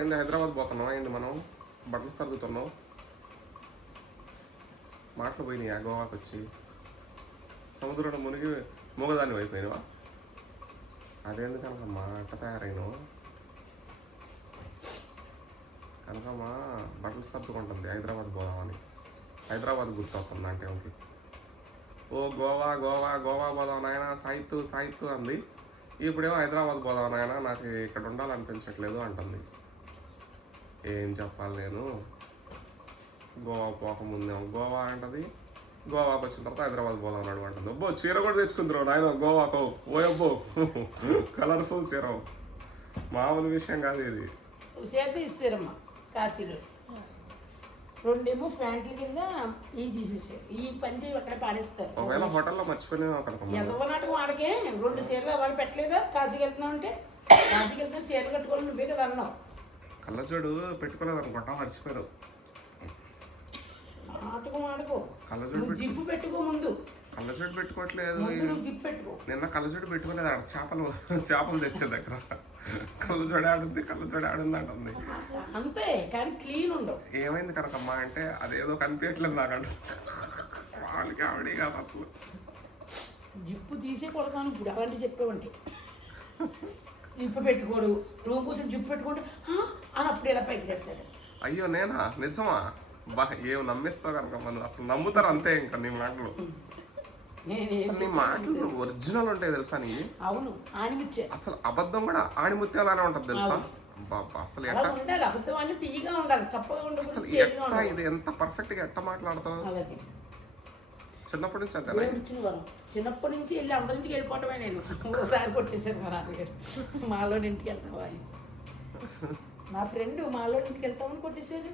ఏంది హైదరాబాద్ పోతున్నాం ఏంది మనం బట్టలు సర్దుతున్నాం మాటలు పోయినాయి గోవాకి వచ్చి సముద్రంలో మునిగి మూగదాన్ని అయిపోయినావా అదేంది కనకమ్మా అట్ట తయారైనావు కనకమ్మ బట్టలు సర్దుకుంటుంది హైదరాబాద్ పోదామని హైదరాబాద్ గుర్తొస్తుంది అంటే ఓకే ఓ గోవా గోవా గోవా పోదాం నాయన సాయిత్తు అంది ఇప్పుడేమో హైదరాబాద్ పోదాం నాయన నాకు ఇక్కడ ఉండాలనిపించట్లేదు అంటుంది ఏం చెప్పాలి నేను గోవా పోకముందేమో గోవా అంటది గోవాకి వచ్చిన తర్వాత హైదరాబాద్ పోదాం అంటుంది అబ్బో చీర కూడా తెచ్చుకుందరు నాయన గోవాకు ఓయబ్బో కలర్ఫుల్ చీర మామూలు విషయం కాదు ఇది చేత ఇస్తారమ్మా కాశీలో రెండేమో ప్యాంట్ల కింద ఈ తీసేసారు ఈ పంచి అక్కడ పాడేస్తారు ఒకవేళ హోటల్లో మర్చిపోయినా అక్కడ ఎంత నాటకం ఆడకే 2 చీరలు వాళ్ళు పెట్టలేదా కాశీకి వెళ్తున్నావు అంటే కాశీకి వెళ్తున్నా చీరలు కట్టుకోవాలి నువ్వే కదా అన్నావు కళ్ళజోడు పెట్టుకోలేదు అనుకుంటా మర్చిపోయారు నాటకం ఆడుకో కళ్ళజోడు జిప్పు పెట్టుకో ముందు కళ్ళజోడు పెట్టుకోవట్లేదు జిప్పు పెట్టుకో నిన్న కళ్ళజోడు పెట్టుకోలేదు ఆడ చేపలు తెచ్చే దగ్గర కళ్ళజోడు ఆడుంది అంటుంది అంతే కానీ క్లీన్ ఉండవు ఏమైంది కనకమ్మా అంటే అదేదో కనిపించట్లేదు నాకంట వాళ్ళకి ఆవిడే కాదు అసలు జిప్పు తీసే కొడతాను ఇప్పుడు అలాంటి చెప్పేవంటి జిప్పు పెట్టుకోడు రూమ్ కూర్చొని జిప్పు పెట్టుకుంటే అని అప్పుడు ఇలా పైకి తెచ్చాడు అయ్యో నేనా నిజమా బా ఏం నమ్మిస్తావు కనుక మనం అసలు నమ్ముతారు అంతే ఇంకా నీ మాటలు నీ మాటలు ఒరిజినల్ ఉంటాయి తెలుసా నీ అవును ఆణిముత్య అసలు అబద్ధం కూడా ఆణిముత్యాలనే ఉంటది తెలుసా అసలు ఉండాలి అబద్ధం అంటే తీయగా ఉండాలి చప్పగా ఉండాలి అసలు ఎట్లా ఇది ఎంత పర్ఫెక్ట్ గా ఎట్ట మాట్లాడతావు చిన్నప్పటి నుంచి అంతే చిన్నప్పటి నుంచి వెళ్ళి అందరింటికి వెళ్ళిపోవటమే నేను ఒకసారి కొట్టేశారు మా నాన్నగారు మాలో ఇంటికి వెళ్తావా అని నా ఫ్రెండ్ మాలో ఇంటికి వెళ్తామని కొట్టేశారు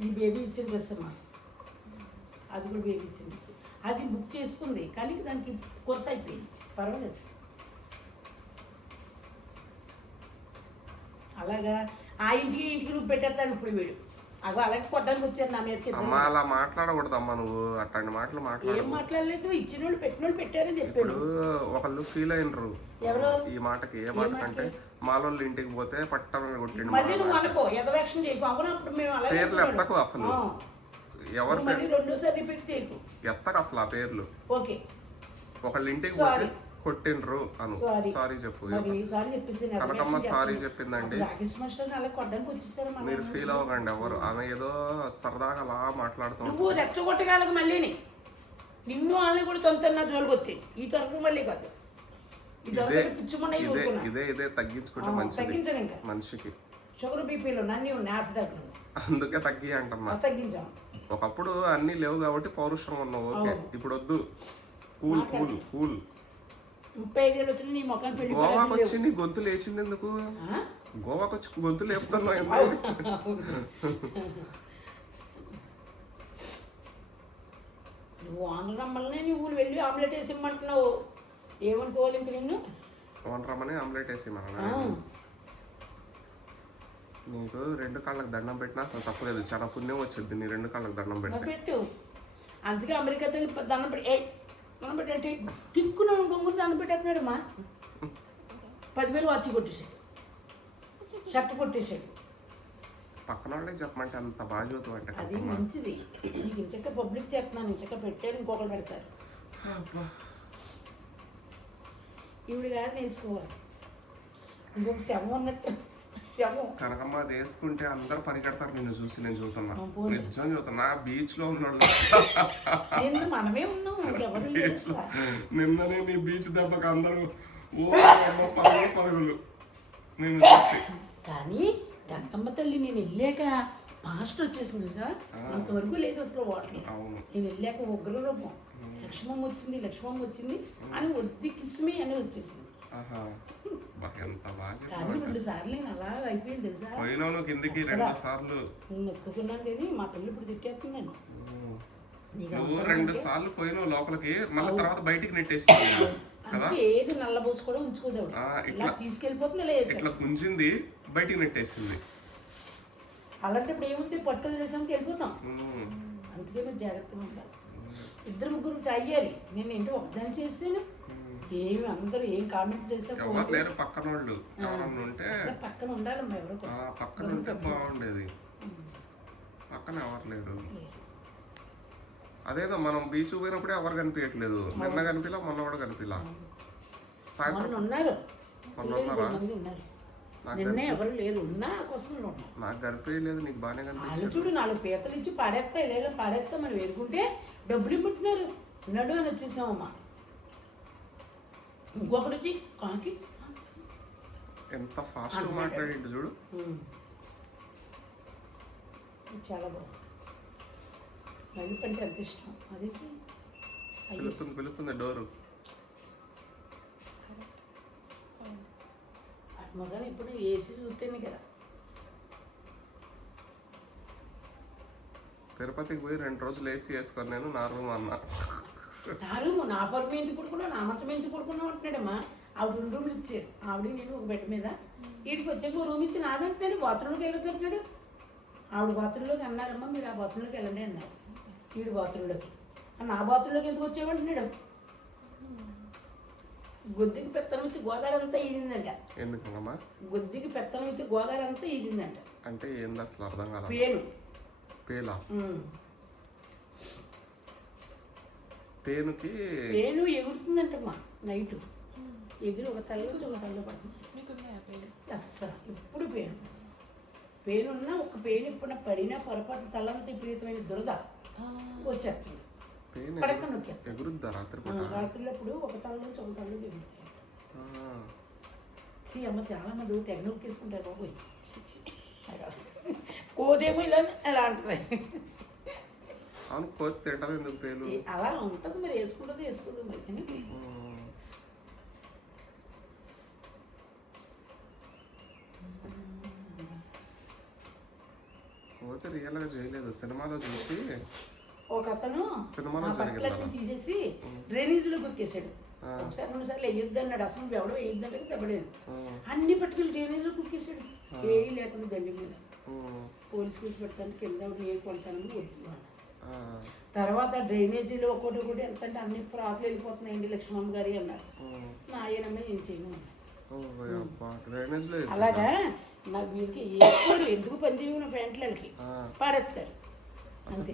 ఇది బేబీ ఇచ్చిన డ్రెస్ అమ్మా అది కూడా బేబీ ఇచ్చిన డ్రెస్ అది బుక్ చేసుకుంది కానీ దానికి కోర్స్ అయిపోయింది పర్వాలేదు అలాగా ఆ ఇంటికి నువ్వు పెట్టేస్తాను ఇప్పుడు వీడు అగో అలాగే కొట్టడానికి వచ్చారు నా మీదకి అలా మాట్లాడకూడదు అమ్మా నువ్వు అట్లాంటి మాటలు ఏం మాట్లాడలేదు ఇచ్చిన వాళ్ళు పెట్టిన వాళ్ళు పెట్టారని చెప్పారు ఒకళ్ళు ఫీల్ అయినరు ఎవరు ఈ మాటకి ఏ మాట అంటే మాలోళ్ళు ఇంటికి పోతే పట్టణం కొట్టిండు మళ్ళీ నువ్వు అనుకో ఎదవేక్షణ చేయకు అవును అప్పుడు మేము అలా పేర్లు ఎత్తకు అసలు ఎవరు రెండోసారి రిపీట్ చేయకు ఎత్తకు అసలు ఆ పేర్లు ఓకే ఒకళ్ళు ఇంటికి పోతే కొట్టిండ్రు అను సారీ చెప్పు కనకమ్మ సారీ చెప్పిందండి మీరు ఫీల్ అవ్వకండి ఎవరు ఆమె ఏదో సరదాగా అలా మాట్లాడుతుంది నువ్వు రెచ్చగొట్టగలదు మళ్ళీ నిన్ను వాళ్ళని కూడా తొంతన్నా జోలికొచ్చి ఈ తరపు మళ్ళీ కాదు ఇదే తగ్గించుకుంటే మంచిది మనిషికి షుగర్ బీపీలో నన్ను ఉన్నాయి అందుకే తగ్గి అంటున్నా తగ్గించాం ఒకప్పుడు అన్ని లేవు కాబట్టి పౌరుషం ఉన్నావు ఓకే ఇప్పుడు వద్దు కూల్ కూల్ కూల్ 35 ఏళ్ళు వచ్చి నీ మొక్కను పెళ్లి గోవాకి వచ్చి నీ గొంతు లేచింది ఎందుకు గోవాకి వచ్చి గొంతు లేపుతున్నావు నువ్వు ఓనర్ రమ్మల్ని నువ్వు వెళ్ళి ఆమ్లెట్ వేసి ఇమ్మంటున్నావు ఏమనుకోవాలి ఇంక నిన్ను ఓనర్ రమ్మని ఆమ్లెట్ వేసి నీకు 2 కాళ్ళకి దండం పెట్టినా అసలు తప్పలేదు చాలా పుణ్యం వచ్చింది నీ 2 కాళ్ళకి దండం పెట్టు అందుకే అమెరికా తల్లి దండం పెట్టి దండం పెట్టంటే టిక్కున గొంగురు దండం పెట్టేస్తున్నాడు మా 10,000 వాచి కొట్టేశాడు షర్ట్ కొట్టేశాడు పక్కన వాళ్ళే చెప్పమంటే అంత బాగా చదువుతావు అంటే అది మంచిది నీకు ఇంచక్క పబ్లిక్ చేస్తున్నాను ఇంచక్క పెట్టారు ఇంకొకరు పెడతారు ఈవిడ గారు వేసుకోవాలి ఇంకొక శవం ఉన్నట్టు కనకమ్మ అది వేసుకుంటే అందరు పరిగెడతారు నిన్ను చూసి నేను చూస్తున్నా నిజం చూస్తున్నా బీచ్ లో ఉన్నాడు మనమే ఉన్నాం నిన్ననే నీ బీచ్ దెబ్బకి అందరూ పరుగులు నేను కానీ గంగమ్మ తల్లి నేను వెళ్ళాక పాస్ట్ వచ్చేసింది సార్ అంతవరకు లేదు అసలు వాటర్ నేను వెళ్ళాక ఉగ్ర రూపం లక్ష్మమ్మ వచ్చింది అని వద్ది కిస్మి అని వచ్చేసింది కానీ 2 సార్లు నేను అలా అయిపోయింది తెలుసా నొక్కున్నాను కానీ మా పిల్లలు ఇప్పుడు తిట్టేస్తుందండి నువ్వు 2 సార్లు పోయినావు లోపలికి మళ్ళీ తర్వాత బయటికి నెట్టేసింది ఏది నల్ల పోసుకోవడం ఉంచుకోదు ఇలా తీసుకెళ్ళిపోతుంది ఇట్లా గుంజింది బయటికి నెట్టేసింది అలాంటప్పుడు ఏముంది పట్టు చేసానికి వెళ్ళిపోతాం అందుకే మీరు జాగ్రత్తగా ఉండాలి 2 ముగ్గురు చెయ్యాలి నేను ఏంటో ఒకదాన్ని చేసాను ఏమి అందరూ ఏం కామెంట్ చేసా ఎవరు లేరు పక్కన వాళ్ళు ఎవరన్నా ఉంటే అసలు పక్కన ఉండాలమ్మా ఎవరు పక్కన ఉంటే బాగుండేది. పక్కన ఎవరు లేరు. అదేదో మనం బీచ్ పోయినప్పుడే ఎవరు కనిపించట్లేదు. నిన్న కనిపిలా, మొన్న కూడా కనిపిలా. మొన్న ఉన్నారు, మొన్న ఉన్నారు, నిన్న ఎవరు లేరు. ఉన్నా కోసం నాకు కనిపించలేదు, నీకు బాగానే కనిపించలేదు. చూడు 4 పీతలు ఇచ్చి పాడేస్తా, ఇలా పాడేస్తా మనం వేరుకుంటే డబ్బులు ఇమ్ముతున్నారు. నడు అని వచ్చేసామమ్మా. ఇంకొకటి వచ్చి కాకి ఎంత ఫాస్ట్ మాట్లాడిండు చూడు. చాలా బాగుంది. నలుపు అంటే ఎంత ఇష్టం. అది పిలుస్తుంది డోరు. మగానే ఇప్పుడు ఏసీ చూస్తేనే కదా. తిరుపతికి పోయి 2 రోజులు ఏసీ వేసుకొని నేను నా రూమ్ అన్నా. నా రూము నా పరుపు ఎందుకు పడుకున్నావు, నా మంచం ఎందుకు పడుకున్నావు అంటున్నాడమ్మా. ఆవిడ 2 రూములు ఇచ్చారు. ఆవిడ నేను ఒక బెడ్ మీద. వీడికి వచ్చాక రూమ్ ఇచ్చి నాదంటున్నాడు. బాత్రూంలోకి వెళ్ళొద్దంటున్నాడు. ఆవిడ బాత్రూంలోకి అన్నారమ్మా, మీరు ఆ బాత్రూంలోకి వెళ్ళండి అన్నారు. వీడు బాత్రూంలోకి. నా బాత్రూంలోకి ఎందుకు వచ్చావంటున్నాడు. గొద్దికి పెత్తనం వచ్చి గోదావరి అంతా ఈదిందంట. ఎందుకమ్మా? గొద్దికి పెత్తనం వచ్చి గోదావరి అంతా ఈదిందంట. అంటే ఏంది అసలు అర్థం కాదు. పేను పేలా? పేనుకి పేను ఎగురుతుందంటమ్మా. నైట్ ఎగిరి ఒక తల్లి ఒక తల్లి పడుతుంది. అస్సలు ఎప్పుడు పేనున్నా ఒక పేను ఇప్పుడు పడినా పొరపాటు తల్లంతా విపరీతమైన దురద వచ్చేస్తుంది. పడక ఎగురుద్దా రాత్రులప్పుడు ఒక తల నుంచి ఒక తల్లు ఎగురుతాయి. అమ్మ చాలా మంది తెగ నొక్కేసుకుంటారు బాబోయ్. కోదేమో ఇలా ఎలా అంటుంది. అవును, కోతి తింటారు ఎందుకు పేలు అలా ఉంటుంది మరి. వేసుకుంటుంది మరి. కానీ కోతి రియల్ గా చేయలేదు, సినిమాలో చూసి. ఒక అతను సినిమాలో తీసేసి డ్రైనేజీలో కుక్కేసాడు. ఒకసారి 2 సార్లు వేయొద్దు అన్నాడు. అసలు ఎవడో వేయొద్దంటే దెబ్బలేదు. అన్ని పట్టుకెళ్ళి డ్రైనేజీలో కుక్కేసాడు. ఏవి లేకుండా దండి మీద. పోలీసు కేసు పెడతాను కింద ఏ కొంటానని వద్దు. తర్వాత డ్రైనేజీలో ఒకటి ఎంత అంటే అన్ని ప్రాకులు వెళ్ళిపోతున్నాయండి లక్ష్మమ్మ గారి అన్నారు. నా ఆయనమ్మ ఏం చేయను. అలాగా నా వీరికి ఎందుకు పనిచేయను ప్యాంట్లకి పాడేస్తారు అంతే.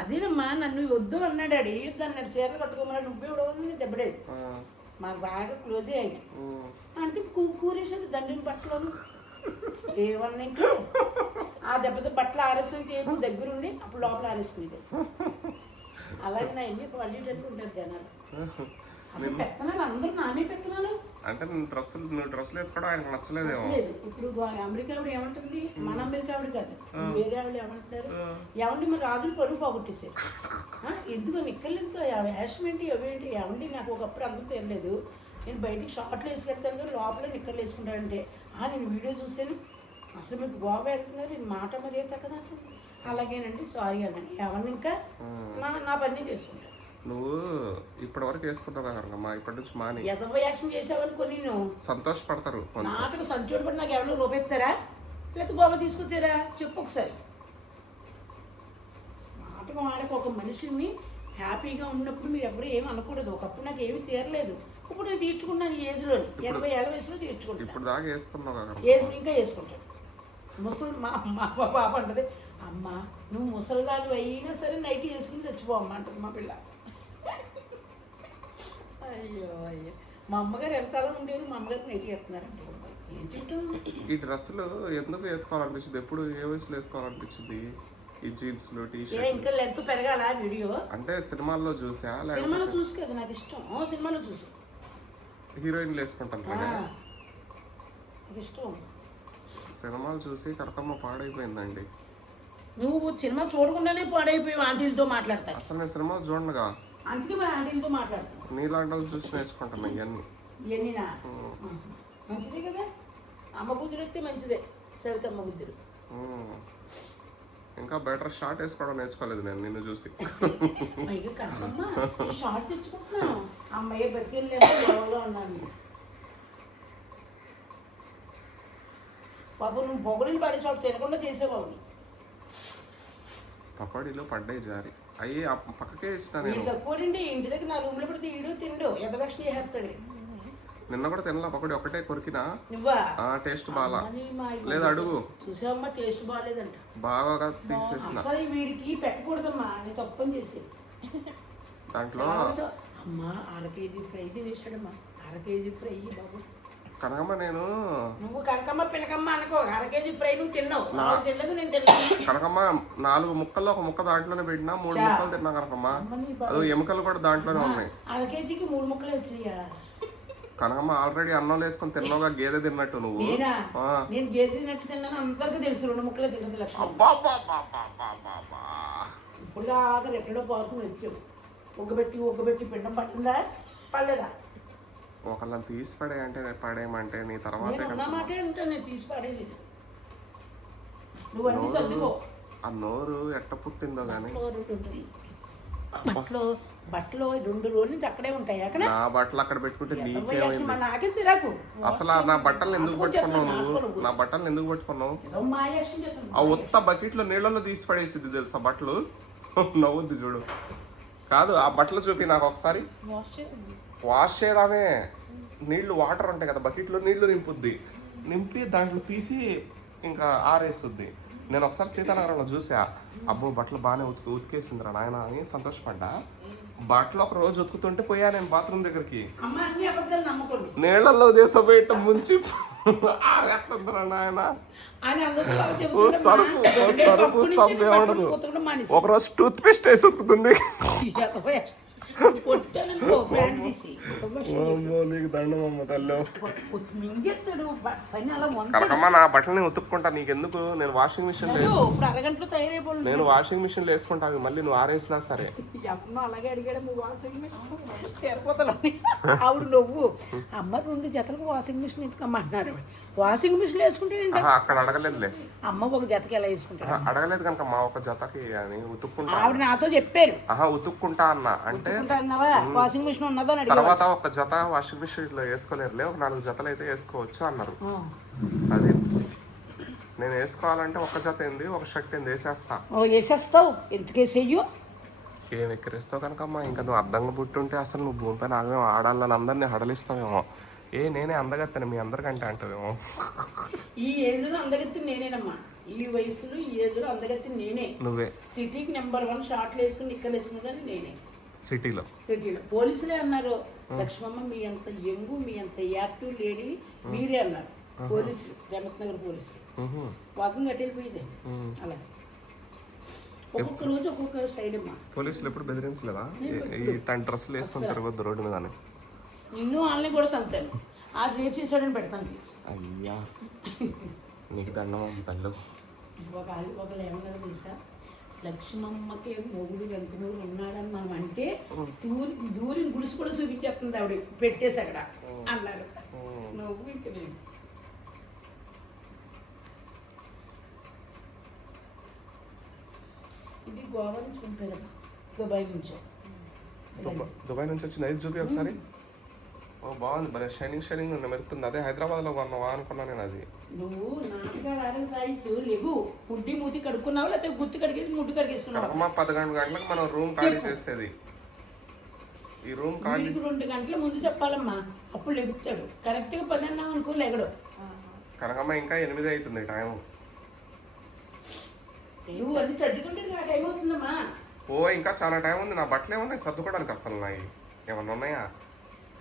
అదేనమ్మా నన్ను వద్దు అన్నాడు. వేయొద్దు అన్నాడు. చీరలు కట్టుకోమన్నాడు. నువ్వు ఇవ్వడం దెబ్బడేది. మాకు బాగా క్లోజ్ అయ్యాయి. అంటే కూరేసాడు దండిని బట్టలు. ఏమన్నా ఇంకా ఆ దెబ్బతో బట్టలు ఆరేసుకుని చేయడం దగ్గరుండి అప్పుడు లోపల ఆరేసుకునేది. అలాగే నా ఎన్ని క్వాలిటీ ఉంటారు జనాలు. అసలు పెత్తనాలు అందరూ నామే పెత్తనాలు. అంటే నువ్వు డ్రెస్సులు వేసుకోవడం ఆయనకు నచ్చలేదేమో. ఇప్పుడు అమెరికా ఆవిడ ఏమంటుంది, మన అమెరికా ఆవిడ కాదు, వేరే ఆవిడ ఏమంటారు, ఏమండి మరి రాజులు పరుగు పోగొట్టేసారు. ఎందుకు నిక్కర్లేదు వేషం ఏంటి అవేంటి. ఏమండి నాకు ఒకప్పుడు అందరూ తెలియలేదు. నేను బయటికి షార్ట్లు వేసుకెళ్తాను కానీ లోపల నిక్కర్లు వేసుకుంటానంటే నేను వీడియో చూసాను. అసలు మీకు గోవా వెళ్తున్నారు, నేను మాట మరీ కదా. అలాగేనండి సారీ అన్నాను. ఏమన్నా ఇంకా నా పని చేసుకుంటాను. నువ్వు ఇప్పటి వరకు వేసుకుంటావు కదమ్మా, ఇప్పటి నుంచి మాని ఎదవ యాక్షన్ చేసావనుకొని నువ్వు సంతోషపడతారు. నాకు సంతోషపడి నాకు ఏమైనా రూపెత్తారా లేకపోతే గోవా తీసుకొచ్చారా చెప్పు ఒకసారి. నాటకం ఆడక ఒక మనిషిని హ్యాపీగా ఉన్నప్పుడు మీరు ఎవరు ఏమి అనకూడదు. ఒకప్పుడు నాకు ఏమీ తీరలేదు, ఇప్పుడు నేను తీర్చుకున్నాను. ఈ ఏజ్లో 80 ఏళ్ళ వయసులో తీర్చుకుంటాను. ఇప్పుడు దాకా వేసుకున్నావు ఇంకా వేసుకుంటాను. ముసలి మా పాప అంటది, అమ్మ నువ్వు ముసలిదాలు అయినా సరే నైట్ వేసుకుని చచ్చిపోవమ్మ అంటుంది మా పిల్ల. అయ్యో మా అమ్మగారు ఎంత అలా ఉండేది, మా అమ్మగారు నైట్ వేస్తున్నారంటే ఏం చెప్తాం. ఈ డ్రెస్సులు ఎందుకు వేసుకోవాలనిపించింది? ఎప్పుడు ఏ వయసులో వేసుకోవాలనిపించింది ఈ జీన్స్లు టీషర్ట్? ఇంకా లెంత్ పెరగాల వీడియో అంటే సినిమాల్లో చూసా? సినిమాలో చూసి కదా నాకు ఇష్టం. సినిమాలో చూసి హీరోయిన్లు వేసుకుంటాను నాకు ఇష్టం. సినిమాలు చూసి కరకమ్మ పాడైపోయిందండి. నువ్వు సినిమా చూడకుండానే పాడైపోయావు. ఆంటీలతో మాట్లాడతా. అసలు నేను సినిమాలు చూడనుగా, అందుకే మరి ఆంటీలతో మాట్లాడతాను. నీలాంటి వాళ్ళు చూసి నేర్చుకుంటాను ఇవన్నీనా. మంచిదే కదా, అమ్మ బుద్ధుడు అయితే మంచిదే. సవితమ్మ బుద్ధుడు. ఇంకా బెటర్ షార్ట్ వేసుకోవడం నేర్చుకోలేదు నేను నిన్ను చూసి. పైగా కట్టమ్మా షార్ట్ తెచ్చుకుంటున్నాను. అమ్మాయి బతికెళ్ళేమో గొడవలో ఉన్నాను. బాబు నువ్వు బొగడీలు పడే చోటు తినకుండా చేసేవాళ్ళు. పకోడీలో పడ్డాయి జారి. అయ్యి పక్కకే ఇచ్చిన వీడు నేను. తక్కువ ఇంటి దగ్గర నా రూమ్ లో పెడితే ఈడు తిండు ఎంత భక్షణ చేస్తాడు. నిన్న కూడా తినలా పకోడీ, ఒకటే కొరికినా. నువ్వా? టేస్ట్ బాగా లేదు, అడుగు. చూసావమ్మా టేస్ట్ బాగాలేదంట. బాగా తీసేసిన అసలు వీడికి పెట్టకూడదమ్మా, నేను తప్పని చేసి దాంట్లో. అమ్మా 1/2 కేజీ ఫ్రై తినేసాడమ్మా, 1/2 కేజీ ఫ్రై బాబు. కనకమ్మ నేను నువ్వు కనకమ్మ పినకమ్మ అనుకో, 1/2 కేజీ ఫ్రై నువ్వు తిన్నావు, నాకు తినలేదు, నేను తిన్నాను. కనకమ్మ 4 ముక్కల్లో 1 ముక్క దాంట్లోనే పెట్టినా, 3 ముక్కలు తిన్నా కనకమ్మ. అది ఎముకలు కూడా దాంట్లోనే ఉన్నాయి. 1/2 కేజీకి 3 ముక్కలు వచ్చినాయా? కనకమ్మ ఆల్రెడీ అన్నం వేసుకొని తిన్నావుగా, గేదె తిన్నట్టు నువ్వు. నేను గేదె తిన్నట్టు తిన్నాను, అందరికీ తెలుసు 2 ముక్కలే తిన్నది లక్ష్మి. ఇప్పుడు దాకా రెట్టడో పారుకుని వచ్చావు, ఒగ్గబెట్టి పిండం పట్టిందా పడలేదా? ఒకళ్ళని తీసి పడేయమంటే నీ తర్వాత మాట ఏంటో నేను తీసి పడేయలేదు. నువ్వు అన్ని చదువుకో. ఆ నోరు ఎట్ట పుట్టిందో గానీ. బట్టలు 2 రోజుల నుంచి అక్కడే ఉంటాయి. అక్కడ నా బట్టలు అక్కడ పెట్టుకుంటే నీకేమైంది? నాకే సిరాకు. అసలు నా బట్టలు ఎందుకు పట్టుకున్నావు నువ్వు? నా బట్టలు ఎందుకు పట్టుకున్నావు? ఆ ఉత్త బకెట్ లో నీళ్ళలో తీసి పడేసిద్ది తెలుసా బట్టలు. నవ్వుద్ది చూడు. కాదు ఆ బట్టలు చూపి నాకు ఒకసారి. వాష్ చేయడామే, నీళ్లు వాటర్ ఉంటాయి కదా బకెట్లో, నీళ్లు నింపి దాంట్లో తీసి ఇంకా ఆరేస్తుంది. నేను ఒకసారి సీతానగరంలో చూసా, అబ్బో బట్టలు బాగానే ఉతికేసిందిరా నాయన అని సంతోషపడ్డా. బట్టలు ఒక రోజు ఉతుకుతుంటే పోయా నేను బాత్రూమ్ దగ్గరికి, నీళ్లలో దేశపోయటం ముంచి ఆరేస్తుందిరా నాయన. సరుకు సబ్బు ఏమడదు. ఒకరోజు టూత్ పేస్ట్ వేసి ఉతుకుతుంది. కనకమ్మ నా బట్టలని ఉతుక్కుంటా, నీకెందుకు? నేను వాషింగ్ మిషన్ నేను వాషింగ్ మిషన్ లో వేసుకుంటా, మళ్ళీ నువ్వు ఆరేసినా సరే. అలాగే అడిగాడు వాషింగ్ మిషన్ చేరిపోతాను. ఆవిడ నువ్వు అమ్మ 2 జతలకు వాషింగ్ మిషన్ ఎత్తుకమ్మంటున్నాడు. వాషింగ్ మిషన్ వేసుకుంటే అక్కడ అడగలేదులే. అమ్మ ఒక జతకి ఎలా వేసుకుంటా? అడగలేదు కనుక మా ఒక జతకి అని ఉతుక్కుంటా. ఆవిడ నాతో చెప్పారు ఉతుక్కుంటా అన్న అంటే వాషింగ్ మిషన్ ఉన్నదా? తర్వాత ఒక జత వాషింగ్ మిషన్ లో వేసుకోలేరులే, ఒక 4 జతలు అయితే వేసుకోవచ్చు అన్నారు. అది నేను వేసుకోవాలంటే ఒక జత ఏంది, ఒక షర్ట్ ఏంది వేసేస్తా. వేసేస్తావు? ఎందుకేసేయ్యో? ఏం ఎక్కిరిస్తావు కనుకమ్మా. ఇంకా నువ్వు అర్థంగా పుట్టుంటే అసలు నువ్వు భూమిపైన ఆగమేమో, ఆడాలని అందరినీ హడలిస్తావేమో. నేనే అందగత్తను మీ అందరికంటే అంటావేమో. ఈ ఏజ్ లో అందగత్తి నేనేనమ్మా, ఈ వయసులో ఈ ఏజ్ లో అందగత్తి నేనే. నువ్వే సిటీకి నెంబర్ 1 షార్ట్లు వేసుకుని నిక్కలు వేసుకున్నదాన్ని నేనే. సిటీలో పోలీసులే అన్నారు, లక్ష్మమ్మ మీ అంత యంగు, మీ అంత యాక్టివ్ లేడీ మీరే అన్నారు పోలీసులు, రేమత్ నగర్ పోలీసులు. వాకింగ్ అటు వెళ్ళిపోయింది. అలా ఒక్కొక్క రోజు ఒక్కొక్క సైడ్ అమ్మా. పోలీసులు ఎప్పుడు బెదిరించలేదా? ఈ డ్రెస్సులు వేసుకొని తిరగొద్దు రోడ్డు మీద. నిన్ను వాళ్ళని కూడా తంతాను, ఆ రేపు చేసాడని పెడతాను. అయ్యా నీకు దండం తల్లు. ఒకళ్ళు ఏమన్నారు తెలుసా, లక్ష్మమ్మకి మొగుడు వెంకమూడు ఉన్నాడని మనం అంటే దూరిని గుడిసి కూడా చూపించేస్తుంది ఆవిడ, పెట్టేసి అక్కడ అన్నారు. నువ్వు ఇంక నేను ఇది గోవా నుంచి పంపారమ్మా, దుబాయ్ నుంచి వచ్చింది. అది చూపి ఒకసారి. బాగుంది, మరి షైనింగ్ మెరుతుంది. అదే హైదరాబాద్ లో కొన్నావా అనుకున్నా నేను. అది నువ్వు నాన్నగారు సాయితు లేవు, ముడ్డి మూతి కడుక్కున్నావు లేకపోతే గుర్తు కడిగేసి ముడ్డు కడిగేసుకున్నావు. 11 గంటలకు మనం రూమ్ ఖాళీ చేసేది. ఈ రూమ్ ఖాళీ 2 గంటల ముందు చెప్పాలమ్మా, అప్పుడు లెగుతాడు. కరెక్ట్ గా 10 అన్నావు అనుకో లెగడు. కనకమ్మ ఇంకా 8 అవుతుంది టైం. నువ్వు అది తగ్గుకుంటే నా టైం అవుతుందమ్మా. ఇంకా చాలా టైం ఉంది. నా బట్టలు ఏమున్నాయి సర్దుకోవడానికి? అసలు నాయి ఏమన్నా ఉన్నాయా?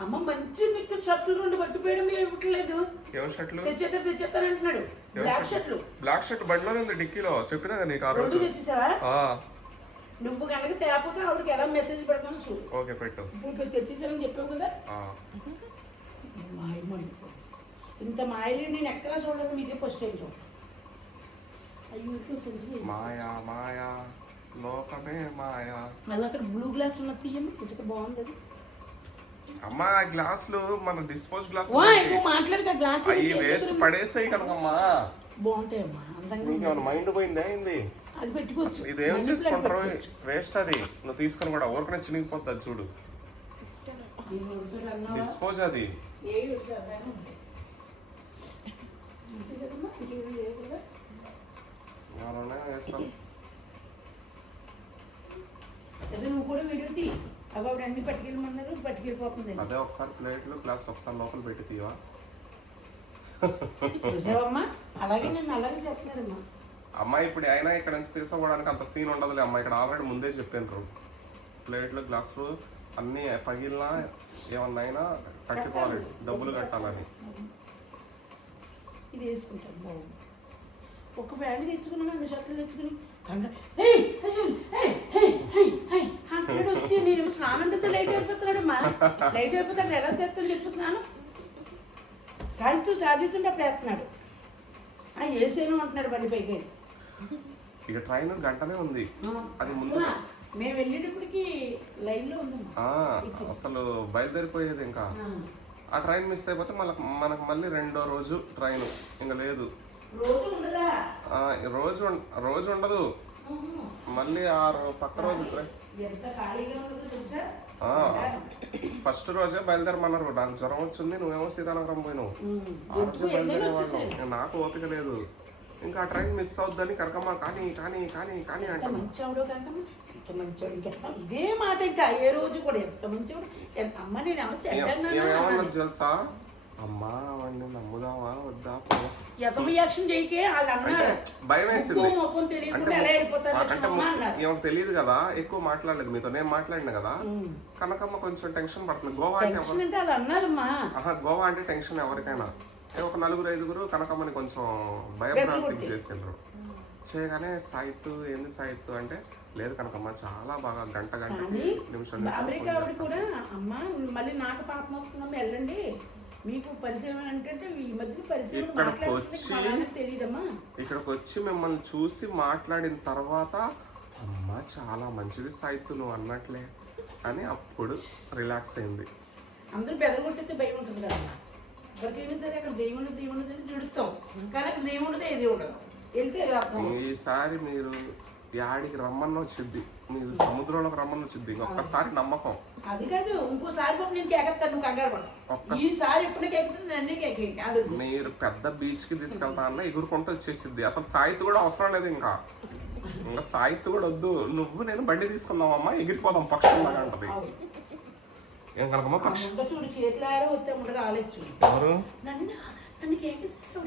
అమ్మ మంచి నీకు షర్ట్లు 2 పట్టుపోయడం ఇవ్వట్లేదు. ఎవరు షర్ట్లు? తెచ్చేస్తానంటున్నాడు. బ్లాక్ షర్ట్ బండిలోనే ఉంది డిక్కీలో. చెప్పినా నీకు ఆ రోజు. నువ్వు కనుక తేకపోతే ఆవిడకి ఎలా మెసేజ్ పెడతాను చూడు. ఓకే పెట్టు. ఇప్పుడు తెచ్చేసానని చెప్పావు కదా. ఇంత మాయలు నేను ఎక్కడా చూడలేదు, మీదే ఫస్ట్ టైం చూడ. మాయా మాయా లోకమే మాయా. మళ్ళీ అక్కడ బ్లూ గ్లాస్ ఉన్న తీయమ్మా, కొంచెం బాగుంది. అమ్మా గ్లాసులు మన డిస్పోజ్ గ్లాస్ మాట్లాడక గ్లాస్ వేస్ట్ పడేసాయి కనుకమ్మా. బాగుంటాయమ్మా, అందంగా. మైండ్ పోయిందే ఏంది? అది పెట్టుకోవచ్చు. ఇదేం చేసుకుంటారు? వేస్ట్ అది. నువ్వు తీసుకొని కూడా ఊరికనే చినిగిపోతుంది అది చూడు. డిస్పోజ్ అది. అదే నువ్వు కూడా వీడియో తీ అప్పుడు అన్ని పట్టుకెళ్ళమన్నారు పట్టుకెళ్ళిపోతుంది. అదే ఒకసారి ప్లేట్లు గ్లాస్ ఒకసారి లోపల పెట్టి తీవా. చూసావమ్మా అలాగే నేను అలాగే చెప్తున్నారమ్మా. అమ్మాయి ఇప్పుడు అయినా ఇక్కడ నుంచి తీసుకోవడానికి అంత సీన్ ఉండదులే అమ్మాయి. ఇక్కడ ఆల్రెడీ ముందే చెప్పాను ప్లేట్లు గ్లాసులు అన్నీ పగిలినా ఏమన్నా అయినా కట్టుకోవాలి, డబ్బులు కట్టాలని. ఇది వేసుకుంటాను బాగుంది. ఒక బ్యాండ్ తెచ్చుకున్నాను, 2 షర్ట్లు తెచ్చుకుని అక్కడ వచ్చి నేను స్నానం అంటే లైట్ అయిపోతున్నాడమ్మా. లైట్ అయిపోతాడు ఎలా తెస్తాను చెప్పు స్నానం. సాధిస్తుంటే అప్పుడు వేస్తున్నాడు. వేసేను అంటున్నాడు బండి పైకి. ఇక ట్రైన్ గంటనే ఉంది. అది ముందు మేము వెళ్ళేటప్పటికి లైన్ లో ఉంది. అసలు బయలుదేరిపోయేది. ఇంకా ఆ ట్రైన్ మిస్ అయిపోతే మనకు మళ్ళీ 2వ రోజు ట్రైన్ ఇంకా లేదు. రోజు ఉండదు, మళ్ళీ 6 పక్క రోజు ట్రైన్. ఫస్ట్ రోజే బయలుదేరమన్నారు. నాకు జ్వరం వచ్చింది, నువ్వేమో సీతానగరం పోయినావు. ఆ రోజే బయలుదేరేవాళ్ళం. నాకు ఓపిక లేదు. ఇంకా ఆ ట్రైన్ మిస్ అవుద్దని కనకమ్మ కానీ కానీ కానీ కానీ అంటే ఇదే మాట. ఇంకా ఏ రోజు కూడా ఎంత మంచివాడు అమ్మ. నేను ఏమన్నది తెలుసా? అమ్మా వాడిని నమ్ముదామా వద్దా? రియాక్షన్ చేయకే వాళ్ళు అన్నారు. భయం వేసింది. అంటే ఏమకు తెలియదు కదా, ఎక్కువ మాట్లాడలేదు మీతో. నేను మాట్లాడినా కదా. కనకమ్మ కొంచెం టెన్షన్ పడుతుంది. గోవా అంటే గోవా అంటే టెన్షన్ ఎవరికైనా. ఒక 4-5 కనకమ్మని కొంచెం భయభ్రాంతికి చేసిండ్రు. చేయగానే సాయిత్తు ఏంది సాయిత్తు అంటే లేదు కనకమ్మ చాలా బాగా గంట నిమిషం అమెరికా కూడా అమ్మ మళ్ళీ నాకు పాపం వస్తుందమ్మ వెళ్ళండి మీకు పరిచయం అంటే ఈ మధ్య పరిచయం తెలియదమ్మా. ఇక్కడికి వచ్చి మిమ్మల్ని చూసి మాట్లాడిన తర్వాత అమ్మ చాలా మంచిది సాయిత్తు నువ్వు అన్నట్లే అని అప్పుడు రిలాక్స్ అయింది. అందరూ బెదరగొట్టితే భయం ఉంటుంది కదా. ఎవరికైనా సరే అక్కడ దేవుని జుడుతాం, కానీ అక్కడ దేవుడితే ఏది ఉండదు. వెళ్తే ఈసారి మీరు యాడికి రమ్మని వచ్చింది, మీరు సముద్రంలోకి రమ్మని వచ్చింది. ఒక్కసారి నమ్మకం. అది కాదు, ఇంకోసారి నేను కేకెత్తాను, నువ్వు కంగారు పడ. ఈసారి ఎప్పుడు కేకేస్తుంది అన్నీ కేకే. మీరు పెద్ద బీచ్ కి తీసుకెళ్తా అన్న ఎగురుకుంటూ వచ్చేసింది. అసలు సాయిత్ కూడా అవసరం లేదు. ఇంకా సాయిత్ కూడా వద్దు, నువ్వు నేను బండి తీసుకుందామమ్మా ఎగిరిపోదాం పక్షుల్లాగా అంటది. ఏం కనకమ్మ పక్షి చూడు చేతులారా వచ్చా ఉండదు రాలేదు. ఎవరు నన్ను కేకేస్తాడు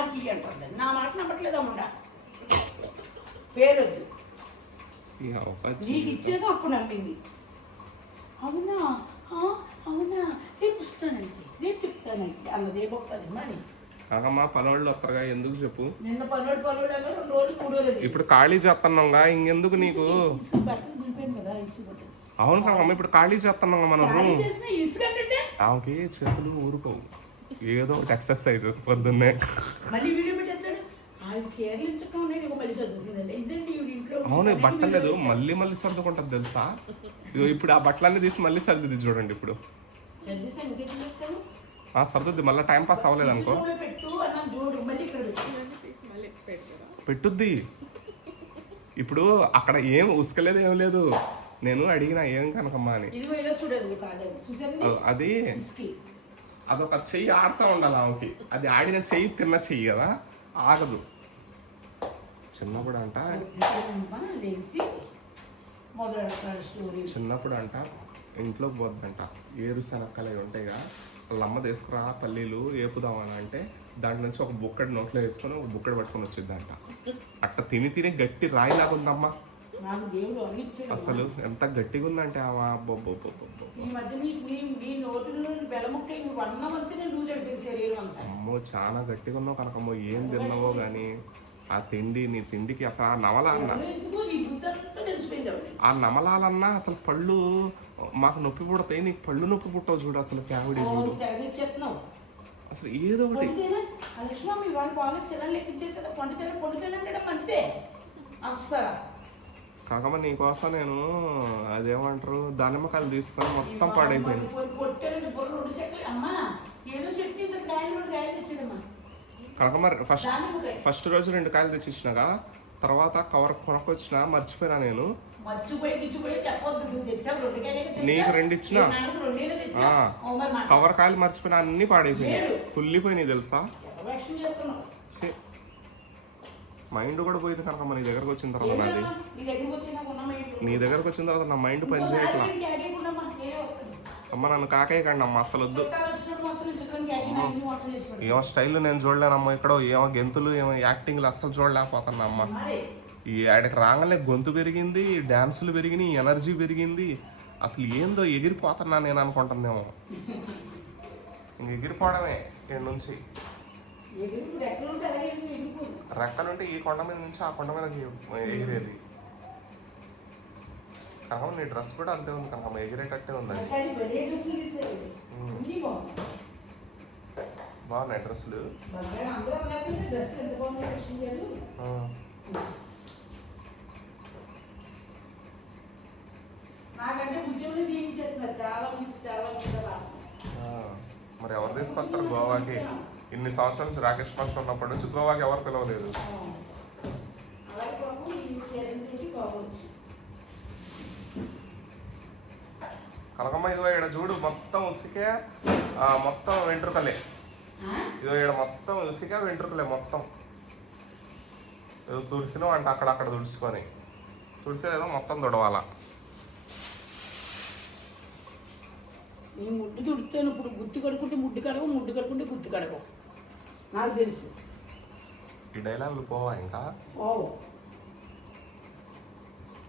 అంటుంది. నా మాట నమ్మట్లేదు అమ్ముడ. పేరొద్దు నీకు ఇచ్చాక అప్పుడు నమ్మింది. అవునా అవునా రేపు ఇస్తానంతే అన్నదే ఒక్కది మరి. కాకమ్మా పనోళ్ళు వస్తారుగా ఎందుకు చెప్పు. నిన్న పనోడు 2 రోజులు 3 రోజులు ఇప్పుడు ఖాళీ చేస్తున్నాంగా ఇంకెందుకు నీకు. అవును కాకమ్మ ఇప్పుడు ఖాళీ చేస్తున్నాం మనం. ఆమెకి చేతులు ఊరుకోవు, ఏదో ఒకటి ఎక్సర్సైజ్ పొద్దున్నే. అవును బట్టలేదు మళ్ళీ సర్దుకుంటది తెలుసా. ఇప్పుడు ఆ బట్టలన్నీ తీసి మళ్ళీ సర్దిది చూడండి. ఇప్పుడు సర్దుద్ది మళ్ళీ టైం పాస్ అవ్వలేదు అనుకో. పెట్టుద్ది. ఇప్పుడు అక్కడ ఏం ఉసుకలేదు ఏం లేదు. నేను అడిగిన ఏం కనకమ్మా అని. అది అదొక చెయ్యి ఆడుతూ ఉండాలి ఆమెకి. అది ఆడిన చెయ్యి తిన్న చెయ్యి కదా, ఆగదు. చిన్నప్పుడు అంట ఇంట్లోకి పోద్దంట. ఏరు శనక్కలు అవి ఉంటాయిగా, వాళ్ళమ్మ తీసుకురా పల్లీలు ఏపుదామని అంటే దాంట్లో నుంచి ఒక బుక్కడి నోట్లో వేసుకొని ఒక బుక్కడి పట్టుకొని వచ్చిందంట. అట్ట తిని గట్టి రాయిలాగా ఉందమ్మా. అసలు ఎంత గట్టిగా ఉందంటే అమ్మో చాలా గట్టిగా ఉన్నావు కనకమ్మో. ఏం తిన్నావో గాని ఆ తిండి నీ తిండికి అసలు ఆ నమలాలన్నా అసలు పళ్ళు మాకు నొప్పి పుడతాయి, నీకు పళ్ళు నొప్పి పుట్టవు చూడు. అసలు క్యావిడి చూడు అసలు ఏదో ఒకటి. కాకమ్మ నీకోసం నేను అదేమంటారు దానిమ్మకాయలు తీసుకొని మొత్తం పాడైపోయింది. కాకమ్మ ఫస్ట్ రోజు 2 కాయలు తెచ్చిచ్చినాగా, తర్వాత కవర్ కొనకొచ్చిన మర్చిపోయినా నేను. నీకు 2 ఇచ్చిన కవర్ కాయలు మర్చిపోయినా అన్ని పాడైపోయినాయి, కుళ్ళిపోయినాయి తెలుసా. మైండ్ కూడా పోయింది కనకమ్మ నీ దగ్గరకు వచ్చిన తర్వాత నాది. నీ దగ్గరకు వచ్చిన తర్వాత నా మైండ్ పని చేయట్లా. అమ్మ నన్ను కాకాయ కండి అమ్మ, అసలు వద్దు. ఏమో స్టైల్ నేను చూడలేనమ్మా ఇక్కడ, ఏమో గెంతులు ఏమో యాక్టింగ్లు అస్సలు చూడలేకపోతున్నా అమ్మ. ఈ ఆడికి రాగానే గొంతు పెరిగింది, డ్యాన్సులు పెరిగినాయి, ఎనర్జీ పెరిగింది. అసలు ఏందో ఎగిరిపోతున్నా నేను అనుకుంటుందేమో. ఇంక ఎగిరిపోవడమే ఇక్కడ నుంచి. రెక్కలుంటే ఈ కొండ మీద నుంచి ఆ కొండ మీద ఎగిరేది. కనకమ్మ నీ డ్రెస్ కూడా అంతే ఉంది కనకమ్మ, ఎగిరేటట్టే ఉంది. బాగున్నాయి డ్రెస్సులు. మరి ఎవరు తీసుకొస్తారు గోవాకి? ఇన్ని సంవత్సరాల నుంచి రాకేష్ మాస్టర్ ఉన్నప్పటి నుంచి గోవాకి ఎవరు పిలవలేదు. కనకమ్మ ఇదిగో ఇక్కడ చూడు, మొత్తం ఉసికే మొత్తం వెంట్రుకలే. ఇదిగో ఇక్కడ మొత్తం ఉసికే వెంట్రుకలే మొత్తం. తుడిసినావు అంటే అక్కడక్కడ తుడుచుకొని, తుడిసేదేదో మొత్తం తుడవాలా. నీ ముడ్డు తుడుతాను ఇప్పుడు. గుత్తి కడుకుంటే ముడ్డు కడగవు, ముడ్డు కడుకుంటే గుత్తి కడగవు, నాకు తెలుసు. ఈ డైలాగులు పోవా ఇంకా? పోవు.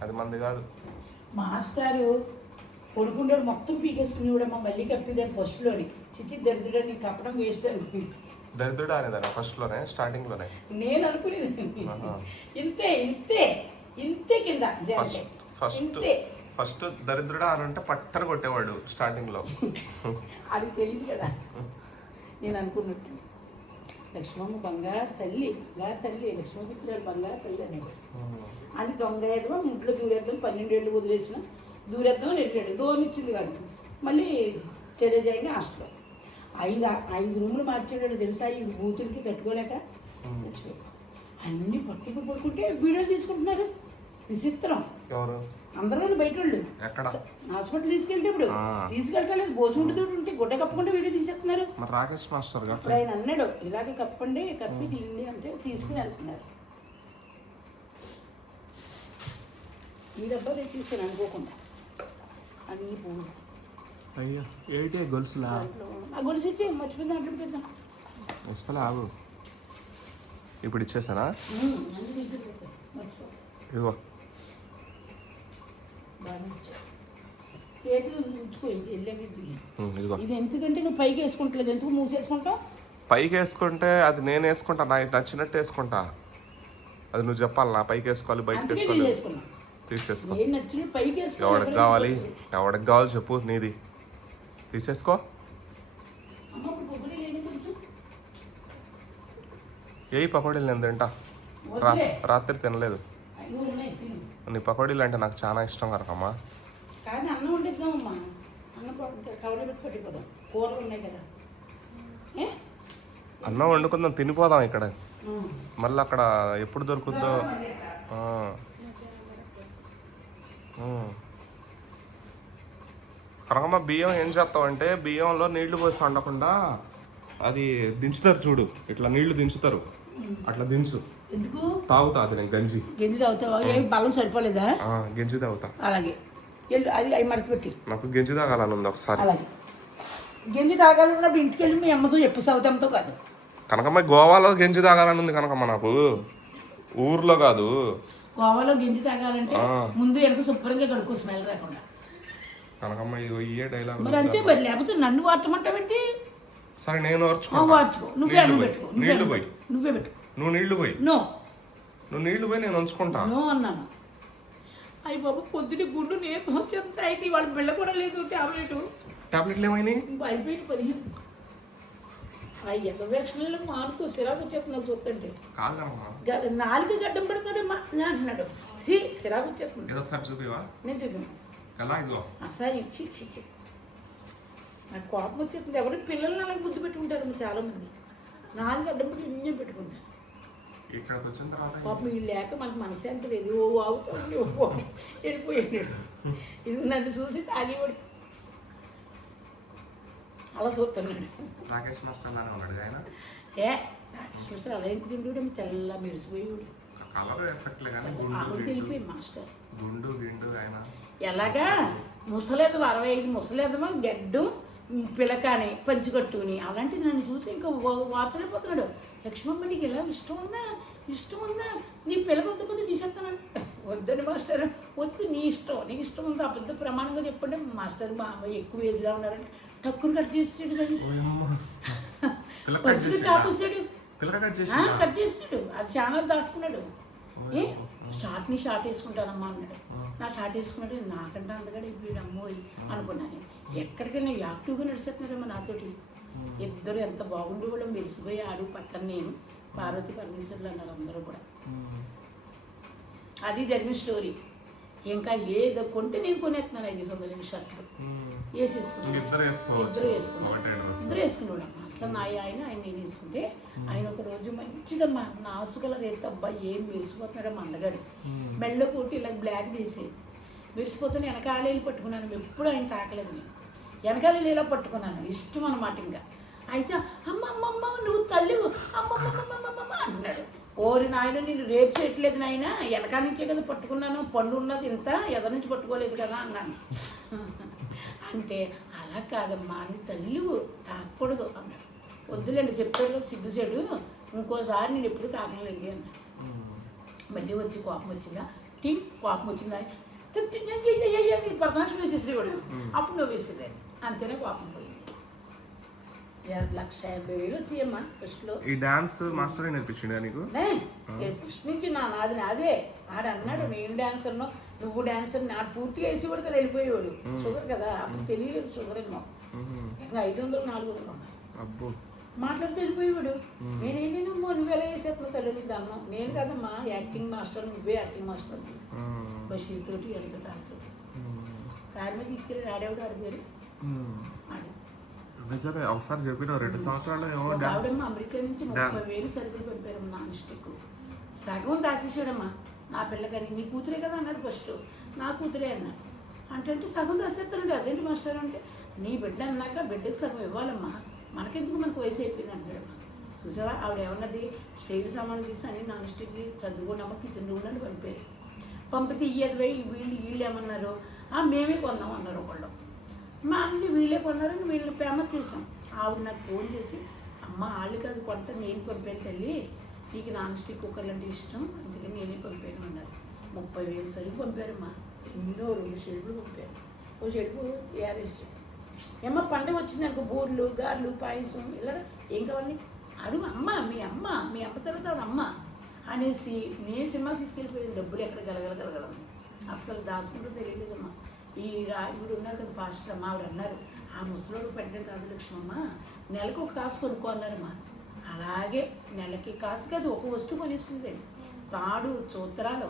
అది మంది కాదు. మాస్టారు కొడుకుంటాడు మొత్తం పీకేసుకుని కూడా మా మళ్ళీ కప్పిదాన్ని ఫస్ట్లోని. చిచ్చి దరిద్రుడని కప్పడం వేస్ట్ అనుకుని. దరిద్రుడు అనేదాన్ని ఫస్ట్లోనే, స్టార్టింగ్లోనే నేను అనుకునేది. ఇంతే ఇంతే ఇంతే కింద ఫస్ట్ దరిద్రుడా అని అంటే పట్టన కొట్టేవాడు స్టార్టింగ్ లో. అది తెలియదు కదా. నేను అనుకున్నట్టు లక్ష్మమ్మ బంగారు తల్లి, బంగారు తల్లి, లక్ష్మీపుత్రాలు బంగారు తల్లి అనేవాడు. అది దొంగ ముడ్లో దూరేద్దాం, 12 ఏళ్ళు వదిలేసిన దూరేద్దాం అని వెళ్ళాడు. దోనిచ్చింది కాదు. మళ్ళీ చెడేజాయిగా హాస్టల్లో 5 రూములు మార్చాడు తెలుసా. ఈ బూతులకి తట్టుకోలేక చచ్చిపోయాడు. అన్ని పట్టుకుని పడుకుంటే వీడియోలు తీసుకుంటున్నారు. విచిత్రం. అందరూ బయట వాళ్ళు హాస్పిటల్ తీసుకెళ్తే ఇప్పుడు తీసుకెళ్ళలేదు. భోజనం ఉంటే గుడ్డ కప్పకుండా వీడియో తీసేస్తున్నారు. రాకేష్ మాస్టర్ ఆయన అన్నాడు ఇలాగే కప్పండి, కప్పి తీయండి అంటే తీసుకుని వెళ్తున్నారు. ఈ డబ్బా నేను తీసుకుని అనుకోకుండా అన్ని పువ్వులు. అయ్యా ఏంటి గొలుసులా? ఆ గొలుసు ఇచ్చి మర్చిపోయింది, దాంట్లో పెద్దాం వస్తా ఆగు. ఇప్పుడు ఇచ్చేసానా? ఇదిగో చేతులు ఉంచుకోయింది. ఇది ఎందుకంటే నువ్వు పైకి వేసుకుంటలేదు, ఎందుకు మూసేసుకుంటావు? పైకి వేసుకుంటే అది నేను వేసుకుంటా, నాకు నచ్చినట్టు వేసుకుంటా. అది నువ్వు చెప్పాలి, నా పైకి వేసుకోవాలి బయటకు వేసుకోవాలి. తీసేసుకో. ఎవడికి కావాలి, ఎవడికి కావాలి చెప్పు, నీది తీసేసుకో. ఏ పకోడీలు నేను తింటా, రాత్రి తినలేదు. నీ పకోడీలు అంటే నాకు చాలా ఇష్టం కనుకమ్మా. కానీ అన్నం వండిద్దామమ్మా, కూరలు ఉన్నాయి కదా. అన్నం వండుకుందాం, తినిపోదాం ఇక్కడ. మళ్ళీ అక్కడ ఎప్పుడు దొరుకుద్దో. కనకమ్మ బియ్యం ఏం చేస్తావంటే, బియ్యంలో నీళ్లు పోసి వండకుండా అది దించుతారు చూడు, ఇట్లా నీళ్లు దించుతారు, అట్లా దించు. తాగుతా అది నేను గంజి. గంజి తాగుతావా? బలం సరిపోలేదా? గంజి తాగుతా. అలాగే అది అవి మడత పెట్టి. నాకు గంజి తాగాలని ఉంది ఒకసారి. అలాగే గంజి తాగాలన్నప్పుడు ఇంటికి వెళ్ళి మీ అమ్మతో చెప్పు, సౌతంతో కాదు. కనకమ్మ గోవాలో గంజి తాగాలని ఉంది కనకమ్మ నాకు, ఊర్లో కాదు. గోవాలో గంజి తాగాలంటే ముందు వెనక శుభ్రంగా కడుక్కో, స్మెల్ రాకుండా. కనకమ్మ ఇయ్యే డైలాగ్. మరి అంతే మరి, లేకపోతే నన్ను వార్చమంటావేంటి? సరే నేను వార్చుకో, నువ్వే పెట్టుకో, నీళ్లు పోయి, నువ్వే పెట్టుకో. నువ్వు నీళ్లు పోయి, నువ్వు నీళ్లు పోయి, నేను ఉంచుకుంటా. నో అన్నాను. అయ్యి బాబు పొద్దున గుండు నేను వచ్చాయి, వాళ్ళ బిళ్ళ కూడా లేదు. టాబ్లెట్లు ఏమైనాయి? అయిపోయింది 15. అవి ఎంత వేక్షణలో మార్కు సిరాకు వచ్చేస్తున్నాడు చూస్తుంటే. నాలుగు గడ్డం పెడతాడమ్మా అంటున్నాడు. సిరాకు వచ్చేస్తుంది. నేను చూపాను అసలు ఇచ్చి నాకు కోపం వచ్చేస్తుంది. ఎవరి పిల్లల్ని అలాగే బుద్ధి పెట్టుకుంటారు చాలా మంది. 4 అడ్డం పెట్టి ఇంజం పెట్టుకుంటారు. పాపం వీళ్ళు లేక మనకు మనశ్శాంతి లేదు. ఓ ఆగుతాడు, వెళ్ళిపోయాడు. ఇది నన్ను చూసి తాగేవాడు అలా చూస్తున్నాడు. రాకేష్ మాస్టర్ రాకేష్ మాస్టర్ అలా ఎంత తింటాడు, తెల్ల మెరిసిపోయాడు. కలర్ ఎఫెక్ట్లే కానీ ఆవిడ తెలిపి మాస్టర్ గుండు గిండు ఆయన ఎలాగా ముసలేదు 65 ముసలేదమో గడ్డు పిలకాని పంచి కట్టుకుని అలాంటిది నన్ను చూసి ఇంకా వార్తలైపోతున్నాడు. లక్ష్మమ్మ నీకు ఇలా ఇష్టం ఉందా నీ పిల్లక వద్దపోతే తీసేస్తాను. వద్దని మాస్టర్, వద్దు నీ ఇష్టం, నీకు ఇష్టం ఉందా అబద్ధ ప్రమాణంగా చెప్పండి. మాస్టర్ మా అమ్మాయి ఎక్కువ ఏజ్లో ఉన్నారంటే టక్కును కట్ చేసాడు కానీ పంచిగా కాపేసాడు, కట్ చేసాడు. అది ఛానల్ దాచుకున్నాడు. షార్ట్ వేసుకుంటానమ్మా అన్నాడు. నా షార్ట్ వేసుకున్నాడు. నాకంటే అందగాడు ఇప్పుడు అమ్మోయి అనుకున్నాను. ఎక్కడికైనా యాక్టివ్గా నడిచేస్తున్నాడమ్మా నాతోటి. ఇద్దరు ఎంత బాగుండేవాళ్ళం, మెలిసిపోయి ఆడు పక్కన నేను, పార్వతి పరమేశ్వర్లు అన్నారు అందరూ కూడా. అది జరిగిన స్టోరీ. ఇంకా ఏదో కొంటే నేను కొనేస్తున్నాను 500 షర్ట్లు వేసేసుకున్నాను. ఇద్దరు వేసుకున్నాడు. అసలు ఆయన నేను వేసుకుంటే ఆయన ఒక రోజు మంచిదమ్మా నాసు కలర్ ఎంత అబ్బాయి ఏం మెరిసిపోతున్నాడమ్మా అందగాడు. మెళ్ళ కొట్టి ఇలా బ్లాక్ తీసి మెరిసిపోతాను. వెనకాలేలు పట్టుకున్నాను. ఎప్పుడు ఆయన తాకలేదు. నేను వెనకాలేలు ఇలా పట్టుకున్నాను. ఇష్టం అన్నమాట. ఇంకా అయితే అమ్మమ్మమ్మ నువ్వు తల్లి అమ్మమ్మమ్మమ్మ అంటున్నాడు. ఓరి నాయన నేను రేపు చేయట్లేదు నాయన, వెనకాల నుంచే కదా పట్టుకున్నాను, పండు ఉన్నది ఇంత ఎద నుంచి పట్టుకోలేదు కదా అన్నాను. అంటే అలా కాదమ్మా నీ తల్లి తాకూడదు అన్నాడు. వద్దులేండి చెప్పాడు కదా సిగ్గుసేడు, ఇంకోసారి నేను ఎప్పుడు తాకలేదు అన్నా. మళ్ళీ వచ్చి కోపం వచ్చిందా కోపం వచ్చిందా ప్రధానం వేసేసేవాడు. అప్పుడు నువ్వు వేసేదాన్ని. అంతేనే కోపం పోయింది. 1,50,000 వచ్చాయమ్మా ఫస్ట్లో. ఈ డాన్స్ మాస్టర్ నేర్పించిండు నీకు? ఫస్ట్ నుంచి నాది నాదే. ఆడు అన్నాడు నేను డాన్సర్ను నువ్వు డాన్సర్. నాడు పూర్తిగా వేసేవాడు కదా, వెళ్ళిపోయేవాడు. షుగర్ కదా అప్పుడు తెలియలేదు షుగర్ ఏమో. ఇంకా 500-400 ఉన్నాయి. మాట్లాడితే వెళ్ళిపోయేవాడు. నేనేమో నువ్వు ఎలా వేసేస్తున్నావు తల్లి నీకు అన్నాం. నేను కదమ్మా యాక్టింగ్ మాస్టర్, నువ్వే యాక్టింగ్ మాస్టర్. బషీర్ తోటి వెళ్తాడు ఆడుతోటి కారు మీద తీసుకెళ్ళి ఆడేవాడు. ఆడిపోయారు ఆడు. ఒకసారి చెప్పిన 2 సంవత్సరాలు ఆవిడమ్మ అమెరికా నుంచి 30,000 సరుకులు పంపారమ్మా నాన్ స్టిక్. సగం దాసేసాడమ్మా నా పిల్లకని. నీ కూతురే కదా అన్నాడు ఫస్ట్. నా కూతురే అన్నాడు. అంటే సగం దాసేస్తానండి. అదేంటి మాస్టర్ అంటే నీ బిడ్డ అన్నాక బిడ్డకి సగం ఇవ్వాలమ్మా, మనకెందుకు మనకు వయసు అయిపోయింది అంటాడమ్మా. చూసావా ఆవిడ ఏమన్నది, స్టీల్ సామాన్లు తీసి అని నాన్ స్టిక్ చదువుకున్నామా కిచెన్ రూమ్లో పంపారు. పంపితే ఇయ్యది పోయి వీళ్ళు ఏమన్నారు, మేమే కొన్నాం అన్నారు ఒకళ్ళు. మా అన్ని వీళ్ళే కొన్నారని వీళ్ళు ఫేమస్ చేసాం. ఆవిడ నాకు ఫోన్ చేసి అమ్మ వాళ్ళు కాదు కొంట నేను పంపాను తల్లి, నీకు నాన్ స్టిక్ కుక్కర్లు అంటే ఇష్టం అందుకని నేనే పంపాను అన్నారు. 30,000 సరుకు పంపారమ్మా. ఎన్నో 2 షెడ్లు పంపారు. ఓ షెడ్కు ఏఆర్ఎస్. ఏమో పండుగ వచ్చింది అనుకో బూర్లు గారెలు పాయసం ఇలా ఏం కావాలి అడుగు. మీ అమ్మ తర్వాత అమ్మ అనేసి నేను సినిమా తీసుకెళ్ళిపోయింది. డబ్బులు ఎక్కడ గలగలగలగలం అస్సలు దాచుకుంటూ తెలియలేదమ్మా. ఇప్పుడు ఉన్నారు కదా పాస్టర్ అమ్మ, ఆవిడ అన్నారు ఆ ముసలోడు పెట్టడం కాదు లక్ష్మమ్మ, నెలకు ఒక కాసు కొనుక్కో అన్నారమ్మా. అలాగే నెలకి కాసు కాదు ఒక వస్తువు కొనేసుకుంది. తాడు సూత్రాలు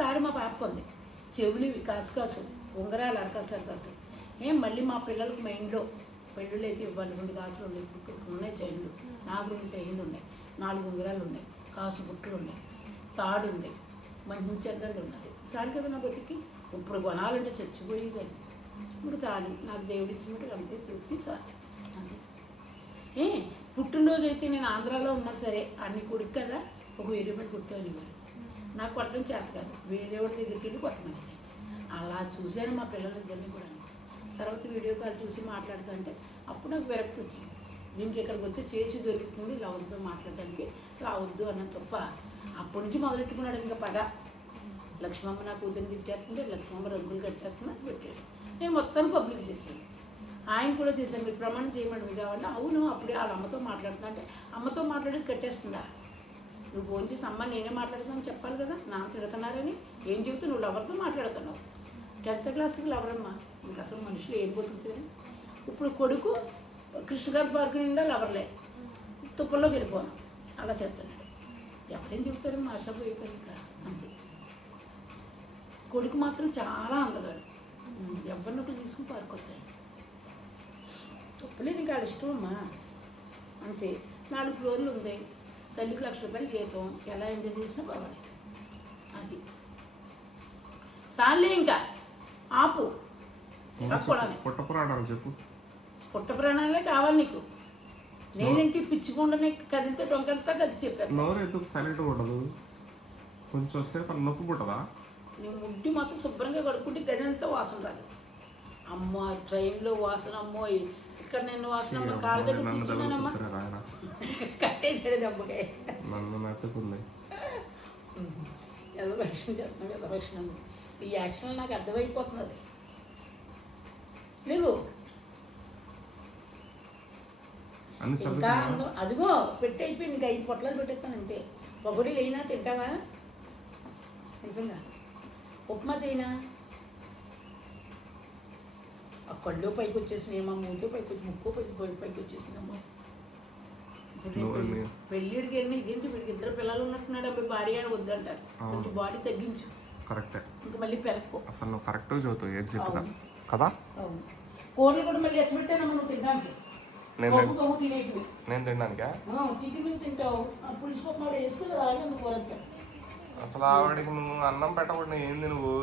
తాడు మా పాప కొంది, చెవులివి కాసు ఉంగరాలు అరకాసు. మళ్ళీ మా పిల్లలకు మైండ్లో పెళ్ళిళ్ళు అయితే ఇవ్వాలి. 2 కాసులు ఉన్నాయి చైన్లు, నాకు 2 చైన్లు ఉన్నాయి, 4 ఉంగరాలు ఉన్నాయి, కాసు బుట్టలు ఉన్నాయి, తాడు ఉంది, మంచి చెద్దళ్ళు ఉన్నది. చాలు కదా నా బతికి. ఇప్పుడు కొనాలంటే చచ్చిపోయేదాన్ని. ఇప్పుడు చాలు నాకు దేవుడు ఇచ్చినట్టు అంతే చూపి చాలు అంతే. పుట్టినరోజు అయితే నేను ఆంధ్రాలో ఉన్నా సరే అన్ని కొడుకు కదా ఒక 1000 రూపాయలు కొట్టు అనేవారు. నాకు కొట్టడం చేత కాదు, వేరే వాడి దగ్గరికి వెళ్ళి కొట్టమనేది. అలా చూశాను మా పిల్లలిద్దరిని కూడా. తర్వాత వీడియో కాల్ చూసి మాట్లాడుతుంటే అప్పుడు నాకు విరక్తి వచ్చింది. దీనికి ఇక్కడికి వస్తే చేర్చి దొరుకుతుంది, లవద్దు మాట్లాడడానికి రావద్దు అన్న తప్ప. అప్పటి నుంచి మొదలెట్టుకున్నాడు ఇంకా పగ. లక్ష్మమ్మ నా కూతురిని తిట్టేస్తుంది, లక్ష్మమ్మ రంగులు కట్టేస్తుంది అని పెట్టాడు. నేను మొత్తాన్ని పబ్లిక్ చేశాను. ఆయన కూడా చేశాను. మీరు ప్రమాణం చేయమని మీరు కావాలంటే అవును అప్పుడే వాళ్ళ అమ్మతో మాట్లాడుతున్నా అంటే అమ్మతో మాట్లాడేది కట్టేస్తుందా? నువ్వు ఫోన్ చేసి అమ్మ నేనే మాట్లాడుతున్నాను చెప్పాలి కదా, నా తిడుతున్నారని. ఏం చెబుతూ నువ్వు లవర్తో మాట్లాడుతున్నావు. 10th క్లాస్కి లవరమ్మా. ఇంకా అసలు మనుషులు ఏం బతుకుతారు. ఇప్పుడు కొడుకు కృష్ణకాంత్ పార్క్ నిండా లవర్లే, తుప్పల్లోకి వెళ్ళిపోను అలా చెప్తున్నాడు. ఎవరేం చెబుతారు ఆశా పోయి ఇంకా అంతే. కొడుకు మాత్రం చాలా అందగాడు. ఎవరినొకరు తీసుకుని పారిపోతాడు. తప్పలేదు ఇంకా వాళ్ళ ఇష్టం అమ్మా అంతే. 4 ఫ్లోర్లు ఉంది, తల్లికి 1,00,000 రూపాయలు జీతం, ఎలా ఎంజాయ్ చేసినా పర్వాలేదు. అది సార్లే ఇంకా ఆపు. చెప్పు. పుట్ట ప్రాణాలే కావాలి నీకు. నేనేంటి పిచ్చికుండానే కదిలితే టొంకంతా కది చెప్పాను. కొంచెం సేపు నొప్పి పుట్టదా? నేను ముడ్డి మాత్రం శుభ్రంగా కడుక్కుంటే గది అంతా వాసన రాదు. అమ్మ ట్రైన్లో వాసన అమ్మో, ఇక్కడ నేను వాసన అమ్మ కాళ్ళ దగ్గర కూర్చున్నానమ్మా కట్టేసాడు దెబ్బకాయ. నన్ను నట్టుకుంది. ఏదో రక్షణ చేస్తున్నాడు, ఏదో రక్షణ. ఈ యాక్షన్ నాకు అర్థమైపోతున్నది. లేదు ఇంకా అందం అదిగో పెట్టి అయిపోయింది. ఇంకా 5 పొట్లాలు పెట్టేస్తాను అంతే. పకోడీలు అయినా తింటావా? నిజంగా ఉప్మా చేయనా? ఆ కళ్ళు పైకి వచ్చేసినాయేమో, మూతో పైకి వచ్చి ముక్కు పైకి వచ్చేసిందమ్మా. ఇప్పుడు పెళ్ళిడికి వెళ్ళి ఇదేంటి వీడికి 2 పిల్లలు ఉన్నట్టున్నాడు. అబ్బాయి భార్య అని వద్దంటారు. కొంచెం బాడీ తగ్గించు. కరెక్టే. ఇంకా మళ్ళీ పెరగకు. అసలు నువ్వు కరెక్ట్గా చదువుతావు ఏది చెప్పినా కదా. అవును. కూరలు కూడా మళ్ళీ ఎచ్చబెట్టానమ్మా నువ్వు తినడానికి. నేను తినడానికా? చికెన్ తింటావు, పులుసు పప్పు కూడా వేసుకుని రాలేదు కూర. అసలు ఆవిడకి నువ్వు అన్నం పెట్టకుండా ఏంది నువ్వు?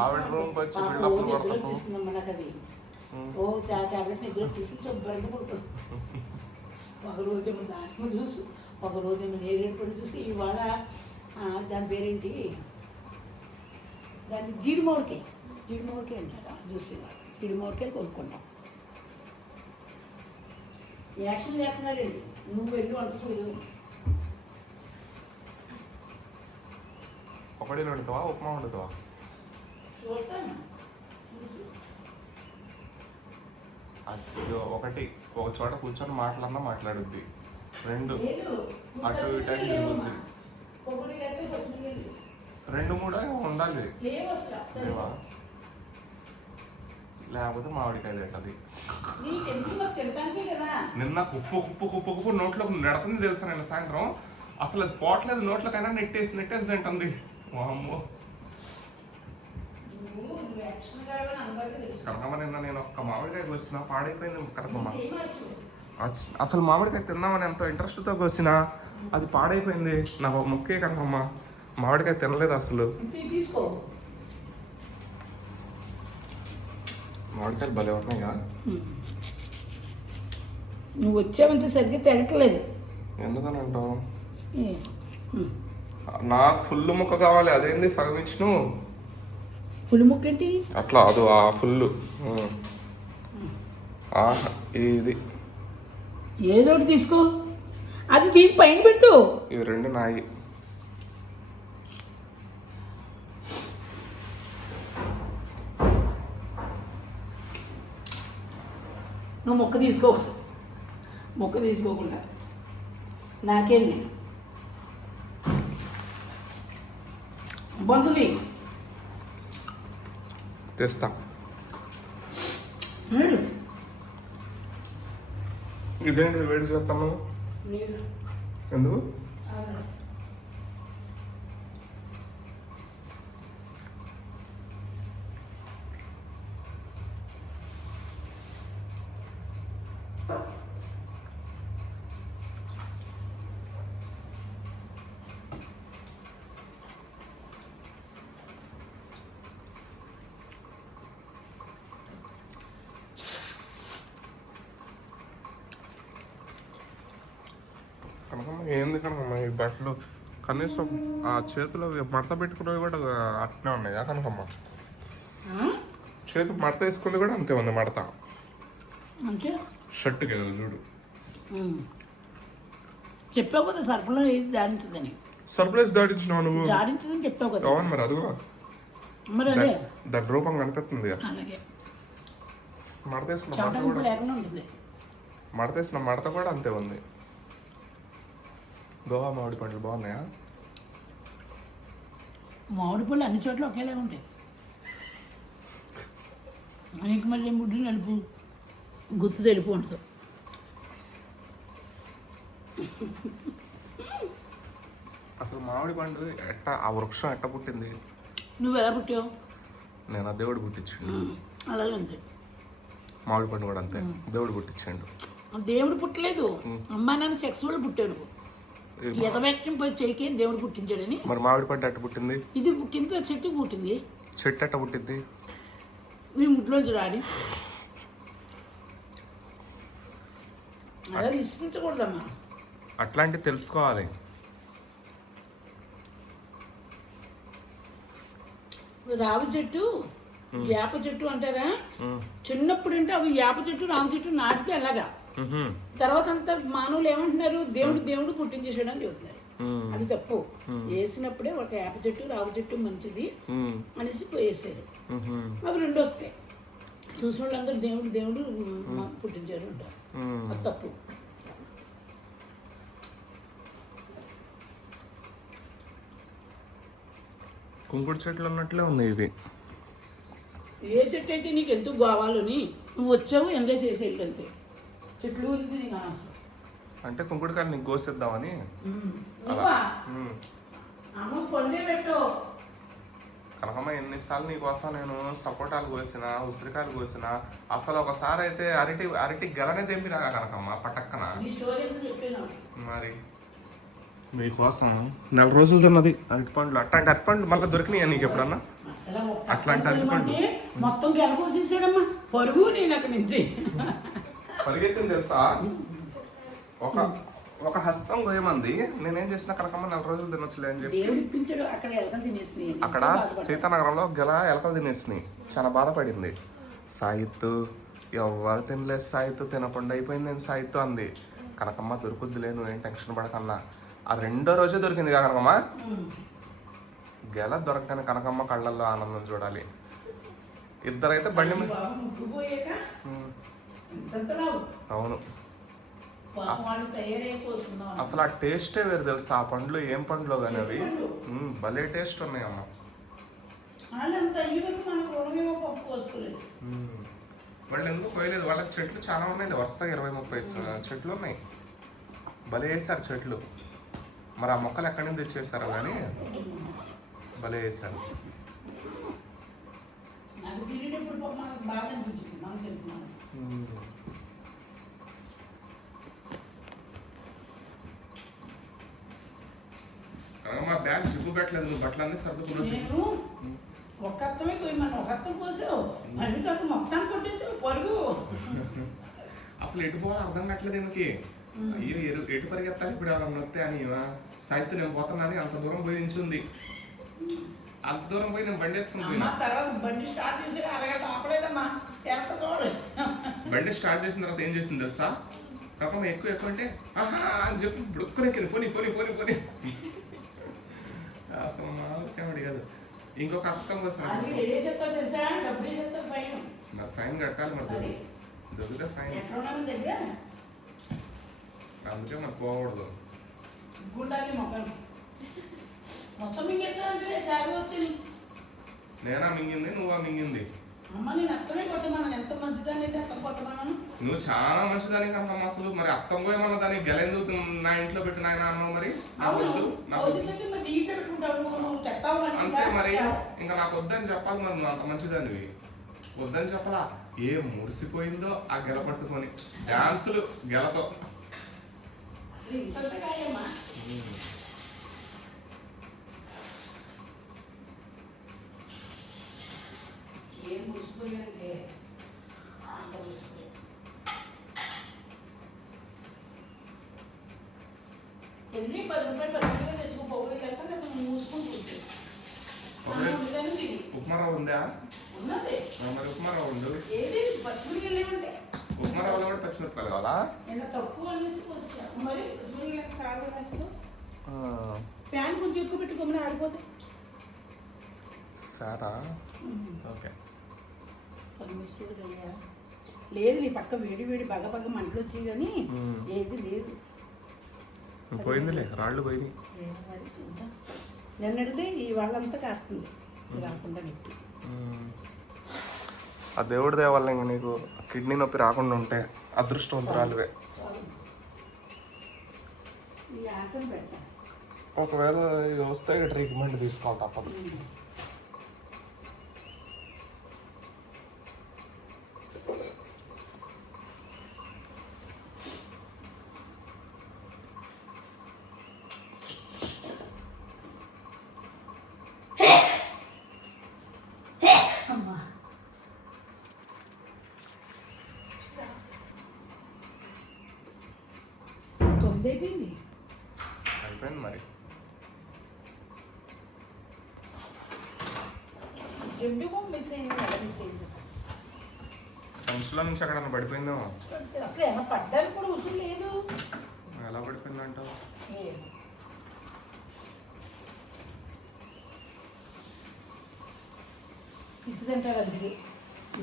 ఆవిడ రూమ్కి వచ్చి బిల్డప్లు కొడతావు. వచ్చేసిందమ్మా నాకు అది. ఓ టాబ్లెట్ నిద్ర వచ్చేసి శుభ్రంగా పడుతుంది. ఒక రోజేమో దానిమ్మ జ్యూస్, ఒక రోజేమో నేరేడు పండు జ్యూస్. ఇవాళ దాని పేరేంటి, దాన్ని జీడి మామిడికాయ అంటారు ఆ జ్యూస్. ఇవాళ జీడి మామిడికాయలు కొనుక్కుంటాం. యాక్షన్ చేస్తున్నాడండి. నువ్వు వెళ్ళి వంట చూడు. పకోడీలు వండుతావా, ఉప్మా వండుతావా? చూస్తాను. అది ఒకటి ఒక చోట కూర్చొని మాట్లాడినా మాట్లాడుద్ది. 2 అటు ఇటు తిరుగుద్ది. 2, 3 ఉండాలి. లేవా? లేకపోతే మామిడికాయ తింటది. నిన్న కుప్పు నోట్లో నెడుతుంది తెలుసా. నిన్న సాయంత్రం అసలు అది పోవట్లేదు నోట్లోకైనా నెట్టేసి తింటుంది. అమ్మో కనకమ్మ, నిన్న నేను ఒక్క మామిడికాయ వచ్చిన పాడైపోయింది కనకమ్మ. అసలు మామిడికాయ తిందామని ఎంతో ఇంట్రెస్ట్తో వచ్చిన అది పాడైపోయింది. నాకు ఒక ముక్కే కనకమ్మ, మామిడికాయ తినలేదు అసలు. మామిడికాయలు భలే ఉన్నాయిగా. నువ్వు వచ్చావంటే సరిగ్గా తిరగట్లేదు. ఎందుకని అంటావు? నాకు ఫుల్ ముక్క కావాలి. అదేంది సగం ఇచ్చిన? ఫుల్ ముక్క ఏంటి? అట్లా అది ఆ ఫుల్ ఇది ఏదో ఒకటి తీసుకో. అది తీసి పైన పెట్టు. ఇవి 2 నాయి. నువ్వు మొక్క తీసుకోకుండా నాకేంది బంతుది తెస్తా. ఇదేంటి వేడి చేస్తాను? ఎందుకు? కనకమ్మ ఏంది కనకమ్మ ఈ బట్టలు కనీసం ఆ చేతిలో మడత పెట్టుకున్నవి కూడా అట్నే ఉన్నాయా కనకమ్మ? చేతి మడత వేసుకుంది కూడా అంతే ఉంది మడత. అంటే షర్ట్కి చూడు. చెప్పావు కదా సర్పంలో వేసి దాడించదని. సర్ప్రైజ్ దాడించినావు నువ్వు. దాడించదని చెప్పావు కదా. అవును మరి అదిగో మరి అదే దాని రూపం కనిపిస్తుంది. అలాగే మడత వేసుకున్న మడత కూడా అంతే ఉంది. గోవా మామిడి పండ్లు బాగున్నాయా? మామిడి పళ్ళు అన్ని చోట్ల ఒకేలా ఉంటాయి. మనకి మళ్ళీ ముడ్డు నలుపు గుర్తు తెలుపు ఉంటుంది. అసలు మామిడి పండు ఎట్ట ఆ వృక్షం ఎట్ట పుట్టింది? నువ్వు ఎలా పుట్టావు? నేను ఆ దేవుడు పుట్టించాడు. అలాగే అంతే. మామిడి పండు కూడా అంతే, దేవుడు పుట్టించాడు. దేవుడు పుట్టలేదు, అమ్మా నాన్న సెక్స్ వాళ్ళు పుట్టాడు. ఎదవ్యక్తం పోయి చేయికి దేవుడు పుట్టించాడని. మరి మామిడి పండు ఎట్ట పుట్టింది? ఇది కింద చెట్టు పుట్టింది. చెట్టు ఎట్ట పుట్టింది? నీ ముట్లోంచి రాడి. అలా విసిపించకూడదమ్మా. అట్లాంటివి తెలుసుకోవాలి. రావి చెట్టు వేప చెట్టు అంటారా, చిన్నప్పుడు అంటే అవి వేప చెట్టు రావి చెట్టు నాటితే అలాగా. తర్వాత అంతా మానవులు ఏమంటున్నారు, దేవుడు పుట్టించేసాడు అని చెబుతున్నారు. అది తప్పు. వేసినప్పుడే ఒక వేప చెట్టు రావి చెట్టు మంచిది అనేసి వేసారు. అవి రెండు వస్తాయి. చూసిన వాళ్ళందరూ దేవుడు పుట్టించారు అంటారు. అది తప్పు. కుంకుడు చెట్లు ఉన్నట్లే ఉన్నాయి ఇవి. ఏ చెట్టు అయితే నీకు ఎందుకు కావాలని నువ్వు వచ్చావు, ఎంజాయ్ చేసి వెళ్ళంతే. చెట్లు గురించి నీకు అనవసరం. అంటే కుంకుడుకాయలు నీకు కోసేద్దామని. అమ్మ పొందే పెట్టు. కనకమ్మ ఎన్నిసార్లు నీకోసం నేను సపోటాలు కోసిన, ఉసిరికాయలు కోసిన, అసలు ఒకసారి అయితే అరటి గెలనే తెంపినా కనకమ్మ పటక్కన. మరి మీకోసం నెల రోజులు తిన్నది అరటి పండ్లు. అట్లాంటి అరటి పండ్లు మళ్ళీ దొరికినాయా నీకు ఎప్పుడన్నా? అట్లాంటి అరటి పండ్లు మొత్తం గెలకోసేసాడమ్మా. పరుగు నేను అక్కడి నుంచి పరిగెత్తింది తెలుసా. ఒక హస్తం గోయమంది. నేనేం చేసిన కనకమ్మ నెల రోజులు తినొచ్చులే అని చెప్పి అక్కడ సీతానగరంలో గెల ఎలకలు తినేసినాయి. చాలా బాధపడింది. సాయిత్తు ఎవరు తినలేదు, సాయిత్తు తినకుండా అయిపోయింది. నేను సాయిత్తు అంది. కనకమ్మ దొరుకుద్దులే, నువ్వేం టెన్షన్ పడకన్నా. ఆ రెండో రోజే దొరికింది కనకమ్మ. గెల దొరకని కనకమ్మ కళ్ళల్లో ఆనందం చూడాలి. ఇద్దరైతే బండి మీద. అవును, అసలు ఆ టేస్టే వేరు తెలుసా. ఆ పండ్లు ఏం పండ్లు కానీ అవి భలే టేస్ట్ ఉన్నాయి అమ్మ. వాళ్ళు ఎందుకు పోయలేదు, వాళ్ళకి చెట్లు చాలా ఉన్నాయి. వరుసగా 20-30 చెట్లు ఉన్నాయి. భలే వేసారు చెట్లు. మరి ఆ మొక్కలు ఎక్కడి నుంచి తెచ్చేసారో కానీ భలే వేసారు. మా బ్యాగ్ జిప్పు పెట్టలేదు, నువ్వు బట్టలన్నీ సర్దుకున్నావు. ఒక అత్తమే కొయ్యమన్నా, ఒక అత్తం కోసావు, మళ్ళీ తను మొత్తాన్ని కొట్టేసావు పరుగు. అసలు ఎటు పోవాలి అర్థం కావట్లేదు ఎందుకు. అయ్యో ఎటు పరిగెత్తాలి ఇప్పుడు ఎవరన్నా వస్తే అని. సాయిత్యం నేను పోతున్నాను అంత దూరం పోయి నించుంది. అంత దూరం పోయి నేను బండి వేసుకుని బండి స్టార్ట్ చేసి అరగంట ఆపలేదమ్మా. బండి స్టార్ట్ చేసిన తర్వాత ఏం చేసింది తెలుసా, కాకమ్మ ఎక్కువ అంటే ఆహా అని చెప్పి బుడుక్కునెక్కింది. పోని అసలు మామూలు కాదు. ఇంకొక అస్తం కోసం మరి ఫైన్ కట్టాలి. మరి దొరికితే ఫైన్. అందుకే మరి పోకూడదు. నేనా మింగింది, నువ్వా మింగింది? నువ్వు చాలా మంచిదాని కనుక అసలు. మరి అత్తం పోయేమన్నా దాన్ని గెలెందుకు నా ఇంట్లో పెట్టు నాయన అన్నావు. మరి అంతే మరి. ఇంకా నాకు వద్దని చెప్పాలి. మరి నువ్వు అంత మంచిదానివి వద్దని చెప్పాలా. ఏ మురిసిపోయిందో ఆ గెల పట్టుకొని డాన్సులు గెలతో. వెళ్ళి 10 రూపాయలు పచ్చిగా తెచ్చుకోపోయి లేకపోతే మూసుకుంటుంది. ఉప్మా రవ్వ ఉందా? ఉన్నది. మరి ఉప్మా రవ్వ ఉండు. ఏది పచ్చిమిరపకాయలు ఏమంటే ఉప్మా రవ్వలో కూడా పచ్చిమిరపకాయలు కావాలా? నేను తక్కువ అనేసి మరి పచ్చిమిరపకాయలు కారం వేస్తావు. ఫ్యాన్ కొంచెం ఎక్కువ పెట్టుకోమని ఆడిపోతాయి. సారా ఓకే. లేదు నీ పక్క వేడి బాగా మంటలు వచ్చాయి కానీ ఏది లేదు. పోయిందిలే, రాళ్ళు పోయింది. నిన్నటిదే ఈ వాళ్ళంతా కాస్తుంది రాకుండా నెట్టి. ఆ దేవుడి దయ వల్ల ఇంకా నీకు కిడ్నీ నొప్పి రాకుండా ఉంటే అదృష్టవంతురాలువే. ఒకవేళ ఇది వస్తే ట్రీట్మెంట్ తీసుకోవాలి తప్పదు. అయిపోయింది మరి. జెండు బాంబు మిస్ అయింది, ఎలా మిస్ అయింది? సంచులో నుంచి ఎక్కడన్నా పడిపోయిందేమో. అసలు ఏమన్నా పడ్డానికి కూడా ఉసురు లేదు. ఎలా పడిపోయిందంటావు? పిచ్చి తింటారు అందుకే.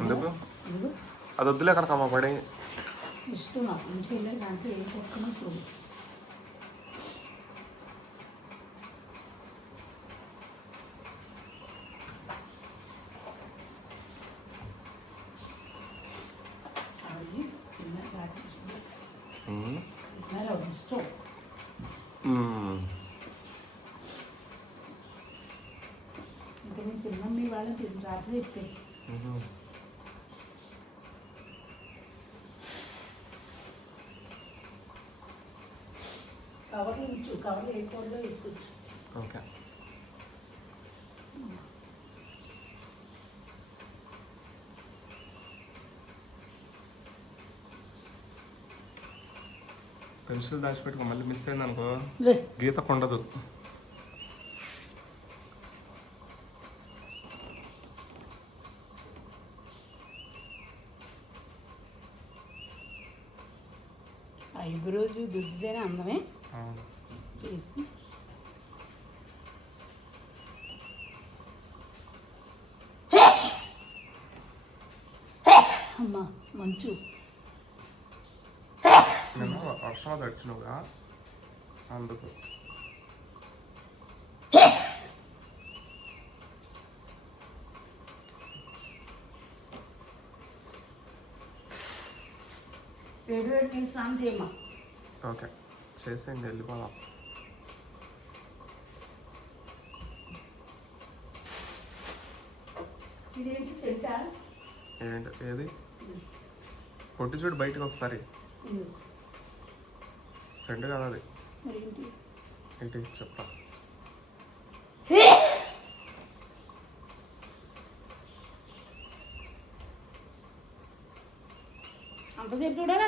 ఎందుకు అది వద్దులే కనకమ్మ పడి. ఇష్టం నాకు ఇంటికి వెళ్ళి దాంట్లో ఏం కొట్టుకున్నా చూడు. ఇష్టం ఇంకా నేను తిన్నాం మీ వాళ్ళని రాత్రి చెప్పాను. కవర్లు ఉంచు, కవర్లు ఏ కూరలో వేసుకోవచ్చు. ఓకే. పెన్సిల్ దాచిపెట్టుకో, మళ్ళీ మిస్ అయింది అనుకో గీత కొండదు. ఐబ్రోజు దుద్దితేనే అందమే చేసి. అమ్మా మంచు నేను వర్షం తడిచినవుగా అందుకు. వేడి స్నానం చేయమ్మా. ఓకే చేసేయండి, వెళ్ళిపోదాం. ఇదేంటి సెంటా? ఏంటి ఏది? కొట్టి చూడు బయటకు ఒకసారి. సెంట్ కాదు అది. ఏంటి చెప్తా. అంతసేపు చూడాలా?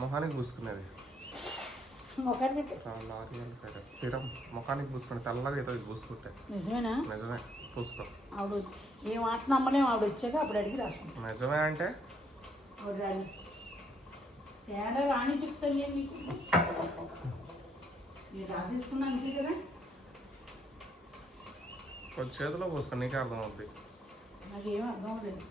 మొహానికి పూసుకునేది. స్థిరం మొహానికి పూసుకుని తెల్లగా ఏదో ఇది పూసుకుంటే. నిజమేనా? నిజమే, పూసుకో. ఆవిడ ఏం ఆట నమ్మలేము. ఆవిడ వచ్చాక అప్పుడు అడిగి రాసుకుంటాం. నిజమే అంటే ఆవిడ రాని తేడా రాని చెప్తాను నేను నీకు. నేను రాసేసుకున్నా అంతే కదా. కొంచెం చేతిలో పూసుకో, నీకే అర్థం అవుద్ది. నాకేం అర్థం అవ్వలేదు.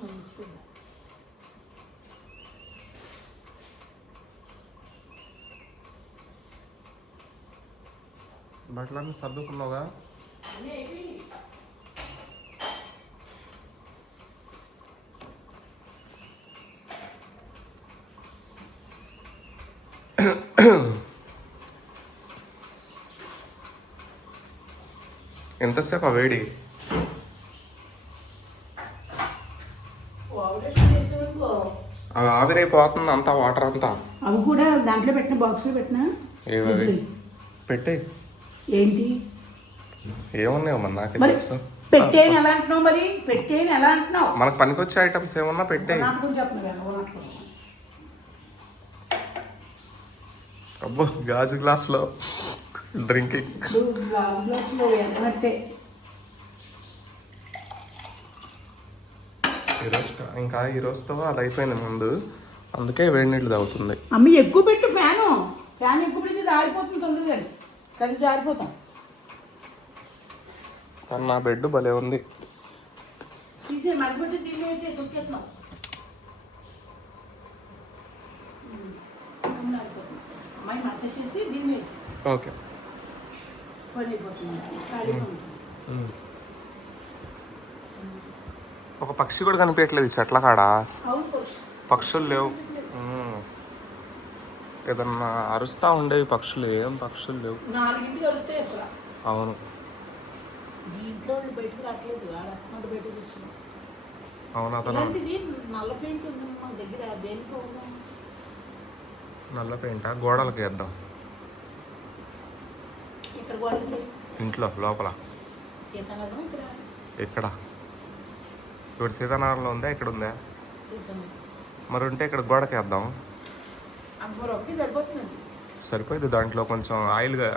మంచిగా బట్టలన్నీ సర్దుకున్నావుగా? ఎంతసేపు ఆ వేడి? అవి ఆవిరైపోతుంది అంతా, వాటర్ అంతా. అవి కూడా దాంట్లో పెట్టిన బాక్స్లో పెట్టినా. ఏమది పెట్టే? ఏంటి ఏమున్నాయో మరి నాకే తెలుసు. పెట్టేని ఎలా అంటున్నావు? మరి పెట్టేని ఎలా అంటున్నావు? మనకు పనికొచ్చే ఐటమ్స్ ఏమన్నా పెట్టే. అబ్బో గాజు గ్లాస్లో డ్రింకింగ్. గాజు గ్లాస్లో ఎంతనట్టే. ఇంకా ఈ రోజుతో అది అయిపోయింది ముందు, అందుకే వేడి నీళ్ళు తాగుతుంది. అమ్మ ఎక్కువ పెట్టు ఫ్యాన్ ఎక్కువ పెడితే జారిపోతుంది తొందరగా. కదా జారిపోతాం. కానీ నా బెడ్ భలే ఉంది. తీసే మడబెట్టి తీసేసి తొక్కేస్తున్నాం. అమ్మాయి మడతేసి దీన్ని వేసి. ఓకే పని అయిపోతుంది, ఖాళీగా ఉంటుంది. ఒక పక్షి కూడా కనిపించట్లేదు ఈ చెట్ల కాడ. పక్షులు లేవు. ఏదన్నా అరుస్తా ఉండేవి పక్షులు, ఏం పక్షులు లేవు. అవును. అవును అతను నల్ల పెయింటా? గోడలకి వేద్దాం. ఇంట్లో లోపల ఇక్కడ ఇప్పుడు సీతానగరంలో ఉందా? ఇక్కడ ఉందా? చూద్దాం. మరి ఉంటే ఇక్కడ గోడకి వేద్దాం. అమ్మరు ఒకటి సరిపోతుంది. సరిపోయింది. దాంట్లో కొంచెం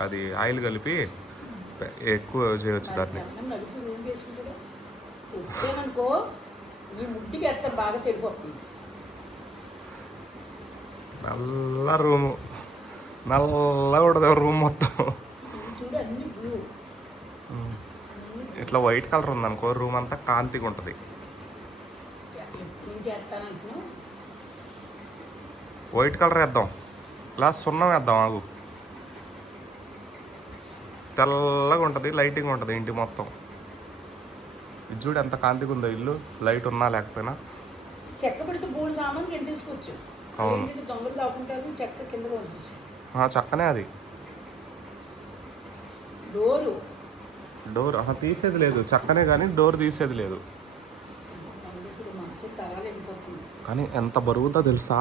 అది ఆయిల్ కలిపి ఎక్కువ చేయొచ్చు దాన్ని. నలుపు రూమ్ వేసుకుంటాడు వచ్చాననుకో ఈ ముడ్డికి ఎత్తారు బాగా చెడిపోతుంది. నల్ల రూము, నల్లగా ఉంటుంది రూమ్ మొత్తం. చూడు అన్ని బ్లూ, ఇట్లా వైట్ కలర్ ఉందనుకో రూమ్ అంతా కాంతిగా ఉంటుంది. ఎప్పుడు చేస్తానంటున్నావు? వైట్ కలర్ వేద్దాం, లాస్ట్ సున్నం వేద్దాం. ఆగు, తెల్లగా ఉంటుంది, లైటింగ్ ఉంటుంది ఇంటి మొత్తం. ఇది చూడు ఎంత కాంతిగా ఉందో ఇల్లు, లైట్ ఉన్నా లేకపోయినా. చెక్క పెడితే బోర్డు సామాన్ గెంటేసుకోవచ్చు. అవును, దొంగలు దాకుంటారు. చెక్క కిందగా వచ్చేసి చక్కనే అది. డోర్ తీసేది లేదు, చక్కనే కానీ డోర్ తీసేది లేదు. కానీ ఎంత బరువుతో తెలుసా?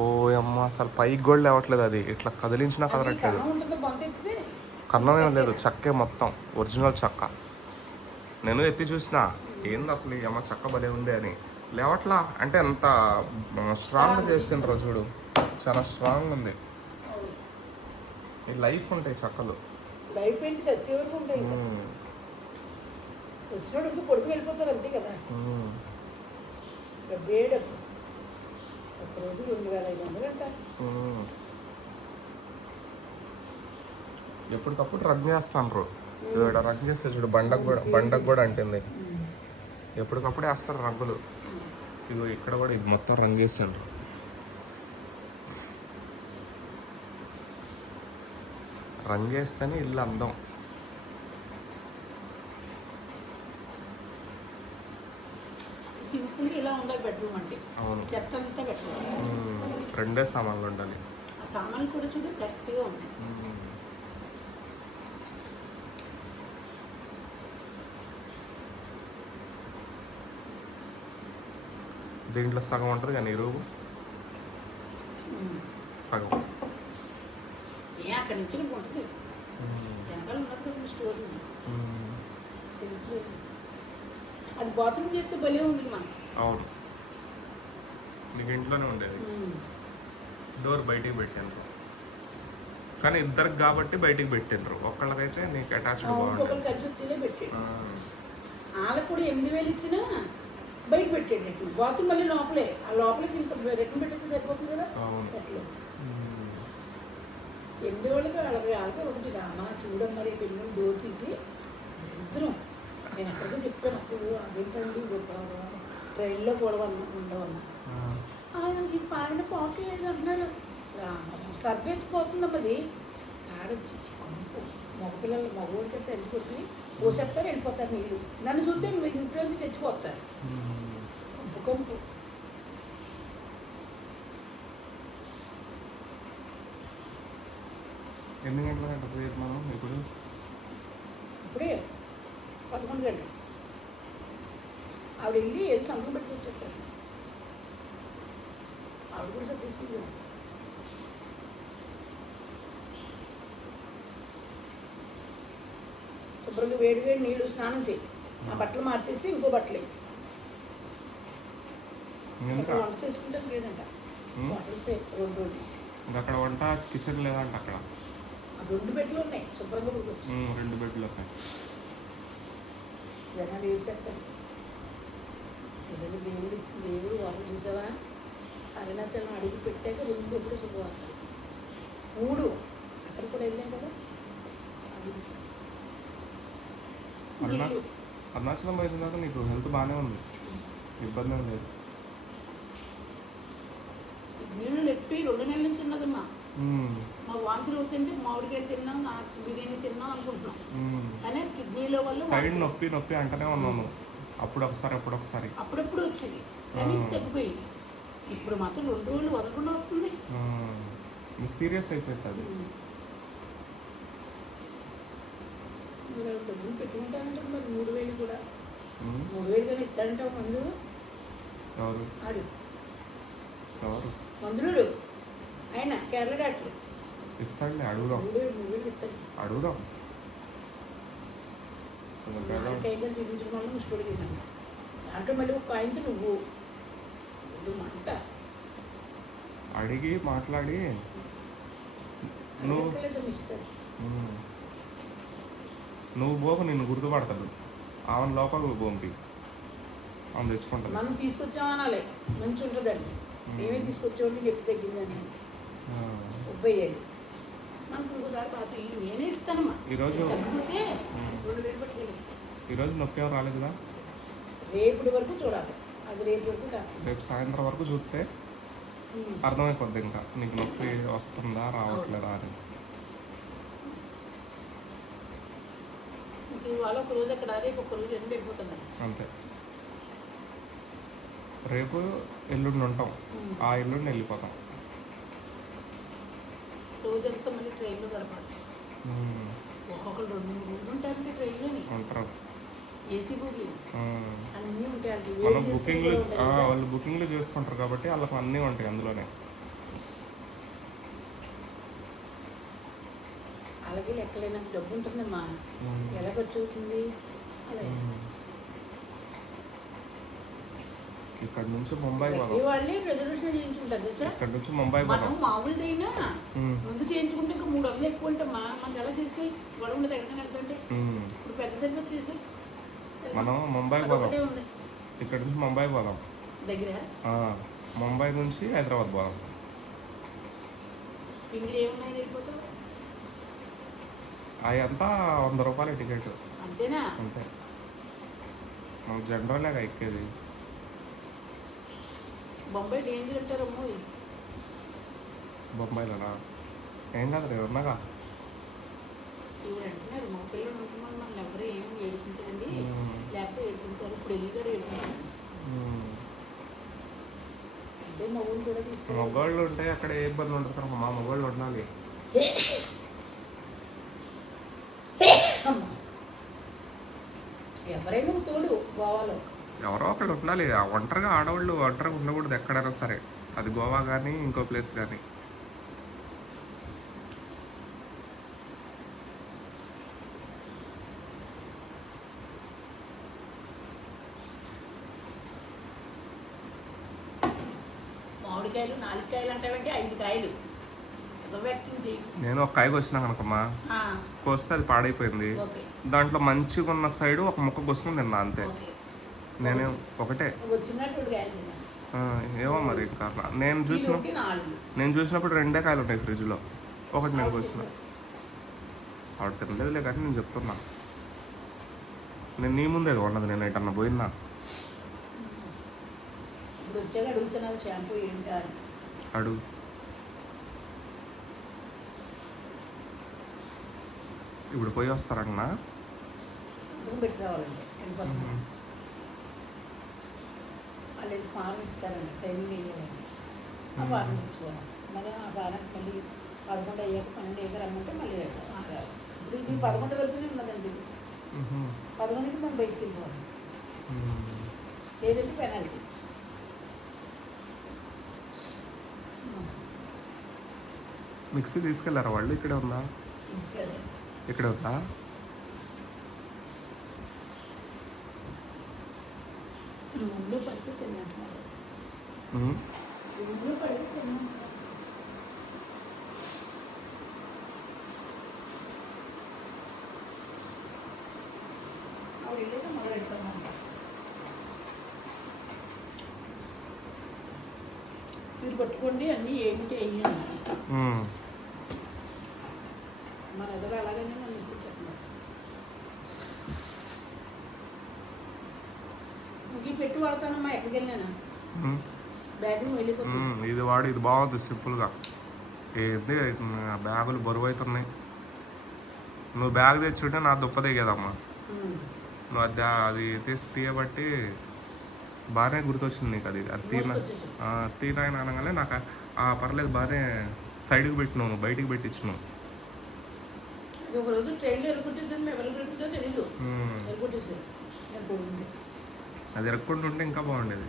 ఓ అమ్మ, అసలు పైకి కూడా లేవట్లేదు అది. ఇట్లా కదిలించినా కదలట్లేదు. కన్నం ఏం లేదు, చెక్కే మొత్తం ఒరిజినల్ చెక్క. నేను ఎత్తి చూసిన ఏంది అసలు ఈ అమ్మ చెక్క భలే ఉంది అని. లేవట్లా అంటే ఎంత స్ట్రాంగ్గా చేస్తుండ్రో చూడు, చాలా స్ట్రాంగ్ ఉంది. ఈ లైఫ్ ఉంటాయి చెక్కలు. లైఫ్ ఏంటి చచ్చే వరకు ఉంటాయి. వచ్చినప్పుడు పొడుగు వెళ్ళిపోతారు అంతే కదా. వేడు ఒక రోజు 2500 అంట. ఎప్పటికప్పుడు రగ్ చేస్తాను. రగ్ చేస్తే చూడు, బండకు కూడా అంటుంది. ఎప్పటికప్పుడు వేస్తారు రంగులు. ఇగో ఇక్కడ కూడా ఇది మొత్తం రంగు వేస్తాను. రంగు వేస్తేనే ఇల్లు అందం. సింపుల్గా ఇలా ఉండాలి బెడ్రూమ్ అంటే. అవును, సెట్ అంతా పెట్టుకోవాలి. 2 సామాన్లు ఉండాలి. ఆ సామాన్లు కూడా చూడు కరెక్ట్గా ఉన్నాయి. దీంట్లో సగం ఉంటుంది కానీ రూమ్ సగం. అక్కడి నుంచి ఉంటుంది వెనకాల ఉన్నప్పుడు స్టోర్ ఉంది. అది బాత్రూమ్ చేస్తే భలే ఉంది మనం. అవును, నీకు ఇంట్లోనే ఉండేది. డోర్ బయటికి పెట్టాను కానీ ఇద్దరికి కాబట్టి బయటికి పెట్టిండ్రు. ఒక్కళ్ళకైతే నీకు అటాచ్డ్ బాగుంటుంది. కలిసి వచ్చేలా పెట్టాడు. వాళ్ళకు కూడా 80,000 ఇచ్చినా బయట పెట్టాడు. బాత్రూమ్ మళ్ళీ లోపలే, ఆ లోపలికి ఇంత రిటర్న్ పెట్టితే సరిపోతుంది కదా. అట్లా 8 వాళ్ళకి వాళ్ళకి ఒకటి రామా చూడడం మరి పెళ్ళి డోర్ తీసి ఇద్దరం. నేను ఎక్కడికో చెప్పాను అసలు అదేంటండి ట్రైన్లో కూడా ఉండవన్నా ఈ పాడిన పాటు లేదు అంటున్నారు. సర్వేపోతుందమ్మ అది. కాడొచ్చి మగపిల్లలు అయితే వెళ్ళిపోతే పోసేస్తారు, వెళ్ళిపోతారు నీళ్ళు. నన్ను చూస్తే ఇంట్లో నుంచి తెచ్చిపోతారు. కంపు ఎన్ని గంటల మనం ఇప్పుడు? ఇప్పుడే 11 గంటలు. ఆవిడ వెళ్ళి ఏది సంతకం పెట్టి వచ్చేస్తారు. ఆవిడ కూడా తీసుకుంటారు. శుభ్రంగా వేడి నీళ్ళు స్నానం చేయి. ఆ బట్టలు మార్చేసి ఇంకో బట్టలు వంట చేసుకుంటే లేదంట. బట్టలు సేపు 2 రోజులు అక్కడ వంట కిచెన్ లేదంట. అక్కడ 2 బెడ్లు ఉన్నాయి శుభ్రంగా ఉడకొచ్చు. 2 బెడ్లు ఉన్నాయి. జనాలు ఏం చెప్తారు నిజంగా. దేవుడు వాళ్ళు చూసావా? అరుణాచలం అడిగి పెట్టాక 2 ఎప్పుడు శుభవార్త 3 అక్కడ కూడా వెళ్ళాం కదా. అరుణాచలం పోయినాక నీకు హెల్త్ బాగానే ఉంది, ఇబ్బంది ఏం లేదు. నీళ్ళు నొప్పి 2 నెలల నుంచి ఉన్నదమ్మా. మా వాంతులు అవుతుంటే మామిడికాయలు తిన్నాం, బిర్యానీ తిన్నాం అనుకుంటున్నాం. కానీ కిడ్నీలో వల్ల సైడ్ నొప్పి అంటనే ఉన్నాను. అప్పుడప్పుడు వచ్చింది కానీ తగ్గిపోయింది. ఇప్పుడు మాత్రం 2 రోజులు వదలకుండా వస్తుంది. సీరియస్ అయిపోతుంది. పెట్టుకుంటానంటే మరి 3,000 కూడా 3,000 కానీ ఇస్తాడంటే ముందు ఆడు మందులుడు ఆయన కేరళ డాక్టర్ ఇస్తాడులే. అడుగుదాం. 3,000 ఇస్తాడు. అడుగుదాం. చూపించడం వల్ల స్టోరీ దాంట్లో మళ్ళీ ఒక కాయంతో నువ్వు ఇది మంట. అడిగి మాట్లాడి నువ్వు అడగలేదు మిస్టర్. నువ్వు పోకు నిన్ను గుర్తుపడతాడు. ఆమెను లోపలికి పంపి ఆమె తెచ్చుకుంటుంది. మనం తీసుకొచ్చామనాలి, మంచి ఉంటుంది అండి. మేమే తీసుకొచ్చేవాళ్ళు ఎప్పుడు తగ్గిందని ఒబ్బయ్యాడు. మనకు ఇంకోసారి పాత నేనే ఇస్తానమ్మా. ఈరోజు తగ్గిపోతే 2,000 పట్టుకెళ్ళి ఈరోజు నొప్పి ఏం రాలేదుగా? రేపటి వరకు చూడాలి. అది రేపు వరకు కాదు, రేపు సాయంత్రం వరకు చూస్తే అర్థమైపోద్ది ఇంకా నీకు నొప్పి వస్తుందా రావట్లేదా అని. ఇంక ఇవాళ ఒక రోజు అక్కడ, రేపు ఒక రోజు ఎండ వెళ్ళిపోతున్నది అంతే. రేపు ఎల్లుండి ఉంటాం, ఆ ఎల్లుండి వెళ్ళిపోతాం. రోజంతా మళ్ళీ ట్రైన్లో గడపాలి. ఒక్కొక్కరు 2-3 రోజులు ఉంటారంటే ట్రైన్లోని ఉంటారు. ఏసీ బోగి అన్నీ ఉంటాయి. మనం బుకింగ్లు వాళ్ళు బుకింగ్లు చేసుకుంటారు కాబట్టి వాళ్ళకి అన్నీ ఉంటాయి అందులోనే. అలాగే లెక్కలేనంత డబ్బు ఉంటుందమ్మా. ఎలా ఖర్చు అవుతుంది? అలాగే ఇక్కడ నుంచి ముంబై వాళ్ళే రిజర్వేషన్ చేయించుకుంటారు తెలుసా. ఇక్కడ నుంచి ముంబై మనం మామూలుదైనా ముందు చేయించుకుంటే ఇంకా 300 ఎక్కువ ఉంటామా. మనకి ఎలా చేసి గొడవ ఉండదు, ఎక్కడికైనా వెళ్తుంటే. ఇప్పుడు పెద్ద దగ్గర వచ్చేసి మనం ముంబై పోదాం. ఇక్కడ నుంచి ముంబై పోదాం దగ్గర. ముంబై నుంచి హైదరాబాద్ పోదాం. పింగిలి ఏమున్నాయి వెళ్ళిపోతావు. అవి అంతా 100 రూపాయల టికెట్ అంతేనా? అంతే. మనం జనరల్గా ఎక్కేది. బొంబాయి డేంజర్ అంటారమ్మో. బొంబాయిలోనా? ఏం కాదు రే, ఉన్నాగా. ఇప్పుడు అంటున్నారు మా పిల్లలు ఉంటున్నాను, మనం ఎవరు ఏమి ఏడిపించండి, లేకపోతే ఏడిపించారు. ఇప్పుడు వెళ్ళి కూడా ఏడిపించారు. అదే మగవాళ్ళు కూడా తీసుకు మగవాళ్ళు ఉంటే అక్కడ ఏ ఇబ్బంది ఉంటుంది కదా. మా మగవాళ్ళు ఉండాలి. ఎవరైనా తోడు గోవాలో ఎవరో ఒకళ్ళు ఉండాలి. ఒంటరిగా ఆడవాళ్ళు ఒంటరిగా ఉండకూడదు ఎక్కడైనా సరే. అది గోవా కానీ ఇంకో ప్లేస్ కానీ. మామిడికాయలు 4 కాయలు అంటావంటే 5 కాయలు. నేను ఒక కాయ కోసినా కనుకమ్మా, కోస్తే అది పాడైపోయింది. దాంట్లో మంచిగా ఉన్న సైడ్ ఒక ముక్క కోసుకుని తిన్నా అంతే. నేను ఒకటే ఏమో మరి ఇంకా నేను చూసినప్పుడు 2 కాయలు ఉంటాయి ఫ్రిడ్జ్లో. ఒకటి నేను కోసిన. ఆవిడ తినలేదులే కానీ నేను చెప్తున్నా. నేను నీ ముందే ఉన్నది. నేను ఎటన్నా పోయినా అడుగు. ఇప్పుడు పోయి వస్తారన్నా. వాళ్ళు ఫారం ఇస్తారండి, ట్రైనింగ్ వేయాలండి. ఆ ఫారం తెచ్చుకోవాలి. మళ్ళీ ఆ ఫారం మళ్ళీ 11 అయ్యాక 12 అయ్యాక రమ్మంటే మళ్ళీ ఇప్పుడు ఇది 11 వరకునే ఉన్నదండి. 11కి మనం బయటికి వెళ్ళిపోవాలి. లేదంటే పెనాల్టీ. మిక్సీ తీసుకెళ్లారా వాళ్ళు? ఇక్కడే ఉందా? తీసుకెళ్ళాలి. ఇక్కడే ఉందా? రూమ్లో పడితే తిన్నాను. రూమ్లో పడితే తిన్నాను. వెళ్ళేది మొదలు పెడతామంట. మీరు పట్టుకోండి అన్నీ ఏమిటి అయ్యాను. మన ఎదురు అలాగనే మనం ఇప్పుడు చెప్తున్నాం. ఇంక పెట్టి వాడతానమ్మా ఎక్కడికి వెళ్ళాను. బ్యాగులు వెళ్ళిపోతుంది. ఇది వాడు, ఇది బాగుంది సింపుల్గా. ఏంటి బ్యాగులు బరువు అవుతున్నాయి. నువ్వు బ్యాగ్ తెచ్చుంటే నా దుప్ప దిగేదమ్మా. నువ్వు అది తీయబట్టి బాగానే గుర్తొచ్చింది నీకు. అది తీనాయన అనగానే నాకు పర్లేదు బాగానే సైడ్కి పెట్టినావు, నువ్వు బయటికి పెట్టించినావు. ఒకరోజు ట్రైన్లో ఎరుకుంటేసాను, ఎవరు పెట్టుకుంటో తెలీదు. ఎరుకుంటేసారు. అది ఎరక్కుంటుంటే ఇంకా బాగుండేది.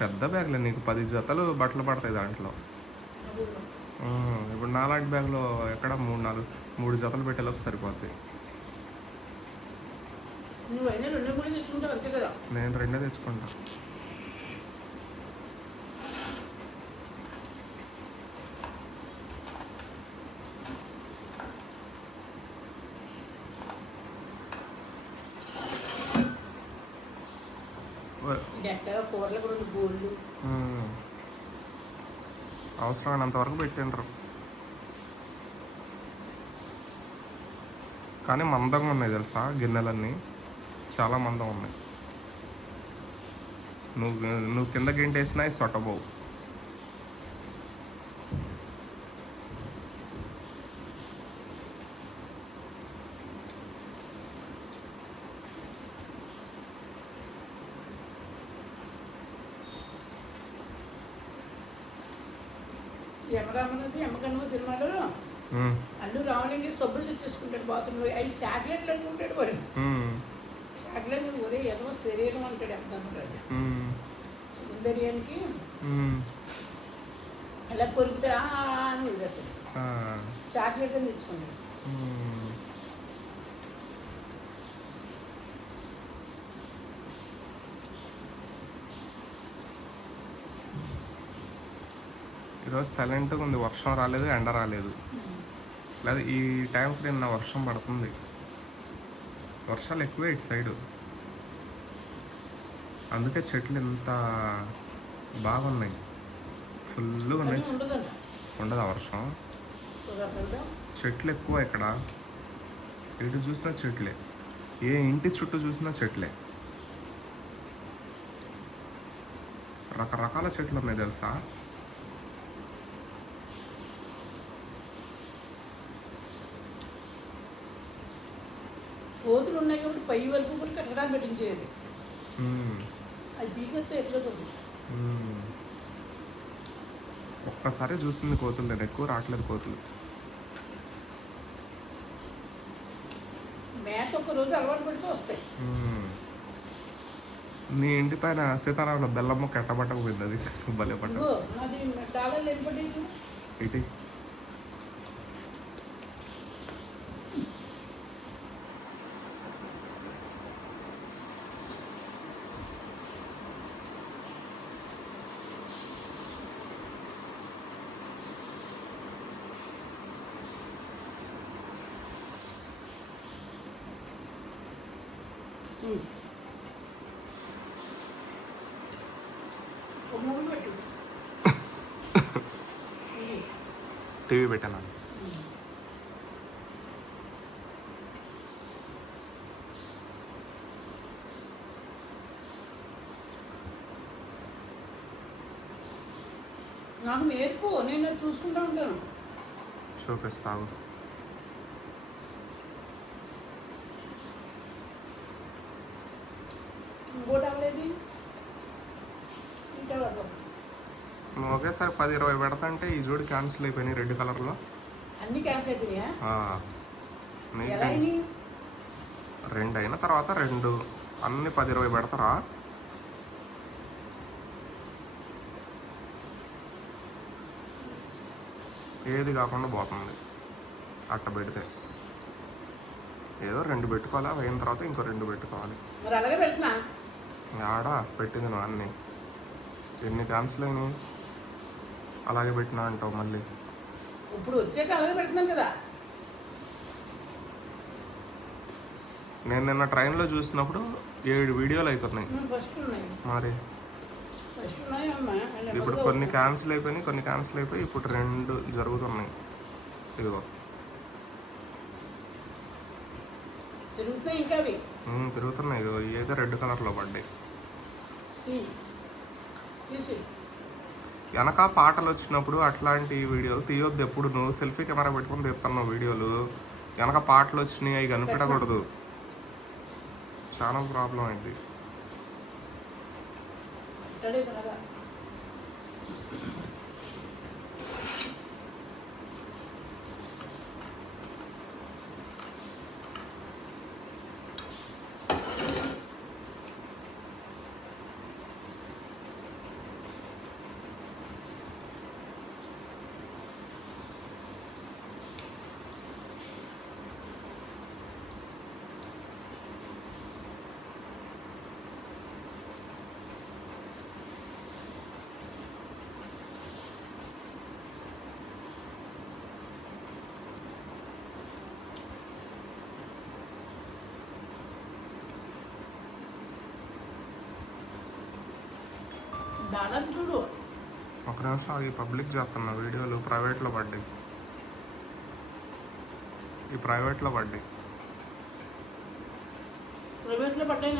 పెద్ద బ్యాగ్లే నీకు 10 జతలు బట్టలు పడతాయి దాంట్లో. ఇప్పుడు నాలాంటి బ్యాగ్లో ఎక్కడ 3-4 3 జతలు పెట్టేలోపు సరిపోద్ది. నువ్వైనా 2 3 తెచ్చుకుంటావు అంతే కదా. నేను 2 తెచ్చుకుంటా. కూరలకు 2 బోళ్ళు అవసరమైనంత వరకు పెట్టిండ్రు. కానీ మందంగా ఉన్నాయి తెలుసా గిన్నెలన్నీ, చాలా మందం ఉన్నాయి. నువ్వు కింద గింటేసినా సొట్టబోవు. యమరామన్నది యమకన్మ సినిమాలో అల్లు రామలింగి సబ్బులు తెచ్చేసుకుంటాడు బాత్రూంలో. అవి చాక్లెట్లు అనుకుంటాడు వాడు. చాక్లెట్ ఒరే ఏదో శరీరం అంటాడు అబ్బాయి. సౌందర్యానికి అలా కొరుకుతాడు అని వదిలేస్తాడు. చాక్లెట్ అని తెచ్చుకుంటాడు. ఈరోజు సైలెంట్గా ఉంది, వర్షం రాలేదు, ఎండ రాలేదు. లేదా ఈ టైంకి నిన్న వర్షం పడుతుంది. వర్షాలు ఎక్కువే ఇటు సైడు, అందుకే చెట్లు ఇంత బాగున్నాయి, ఫుల్గా ఉన్నాయి. ఉండదా వర్షం? చెట్లు ఎక్కువ ఇక్కడ, ఎటు చూసినా చెట్లే, ఏ ఇంటి చుట్టూ చూసినా చెట్లే. రకరకాల చెట్లు ఉన్నాయి తెలుసా. కోతులు ఉన్నాయి కాబట్టి పై వరకు కూడా కట్టడానికి పెట్టించేది. అది పీకెత్తే ఎట్లా పోతుంది. ఒక్కసారి చూస్తుంది కోతులు, నేను ఎక్కువ రావట్లేదు కోతులు. మేత ఒక రోజు అలవాటు పడితే వస్తాయి. నీ ఇంటి పైన సీతారాముల బెల్లం మొక్క ఎట్టబట్టకపోయింది, అది భలే పట్ట. నాది డాలర్లు ఎన్ని పట్టేసి ఇటీ టీవీ పెట్టాను. నాకు నేర్పు, నేను చూసుకుంటా ఉంటాను. చూపిస్తావు. ఇంకోటి అవ్వలేదు. ఇంకా నువ్వు ఒకేసారి 10-20 పెడతా అంటే ఈ జోడి క్యాన్సిల్ అయిపోయినాయి రెడ్ కలర్లో. అన్ని క్యాన్సిల్ అయిపోయినాయా? 2 అయిన తర్వాత 2 అన్ని 10-20 పెడతారా? ఏది కాకుండా పోతుంది అట్ట పెడితే. ఏదో 2 పెట్టుకోవాలి, అవి అయిన తర్వాత ఇంకో 2 పెట్టుకోవాలి. మరి అలాగే పెడుతున్నా. ఆడా పెట్టింది నువ్వు అన్నీ, ఎన్ని క్యాన్సిల్ అయినాయి అలాగే పెట్టినా అంటావు మళ్ళీ. ఇప్పుడు వచ్చాక అలాగే పెడుతున్నాను కదా. నేను నిన్న ట్రైన్లో చూసినప్పుడు 7 వీడియోలు అవుతున్నాయి. మరి ఇప్పుడు కొన్ని క్యాన్సిల్ అయిపోయినాయి, కొన్ని క్యాన్సిల్ అయిపోయి ఇప్పుడు 2 జరుగుతున్నాయి. ఇదిగో తిరుగుతున్నాయి. ఇదిగో ఏదో రెడ్ కలర్లో పడ్డాయి. వెనక పాటలు వచ్చినప్పుడు అట్లాంటి వీడియోలు తీయొద్దు ఎప్పుడు. నువ్వు సెల్ఫీ కెమెరా పెట్టుకుని తీస్తున్నావు వీడియోలు, వెనక పాటలు వచ్చినాయి అవి కనిపెట్టకూడదు, చాలా ప్రాబ్లం అయింది. బాలాజీ చూడు. ఒక నిమిషం ఈ పబ్లిక్ చేస్తున్న వీడియోలు ప్రైవేట్లో పడ్డాయి. ఈ ప్రైవేట్లో పడ్డాయి. ప్రైవేట్లో పడ్డాయి.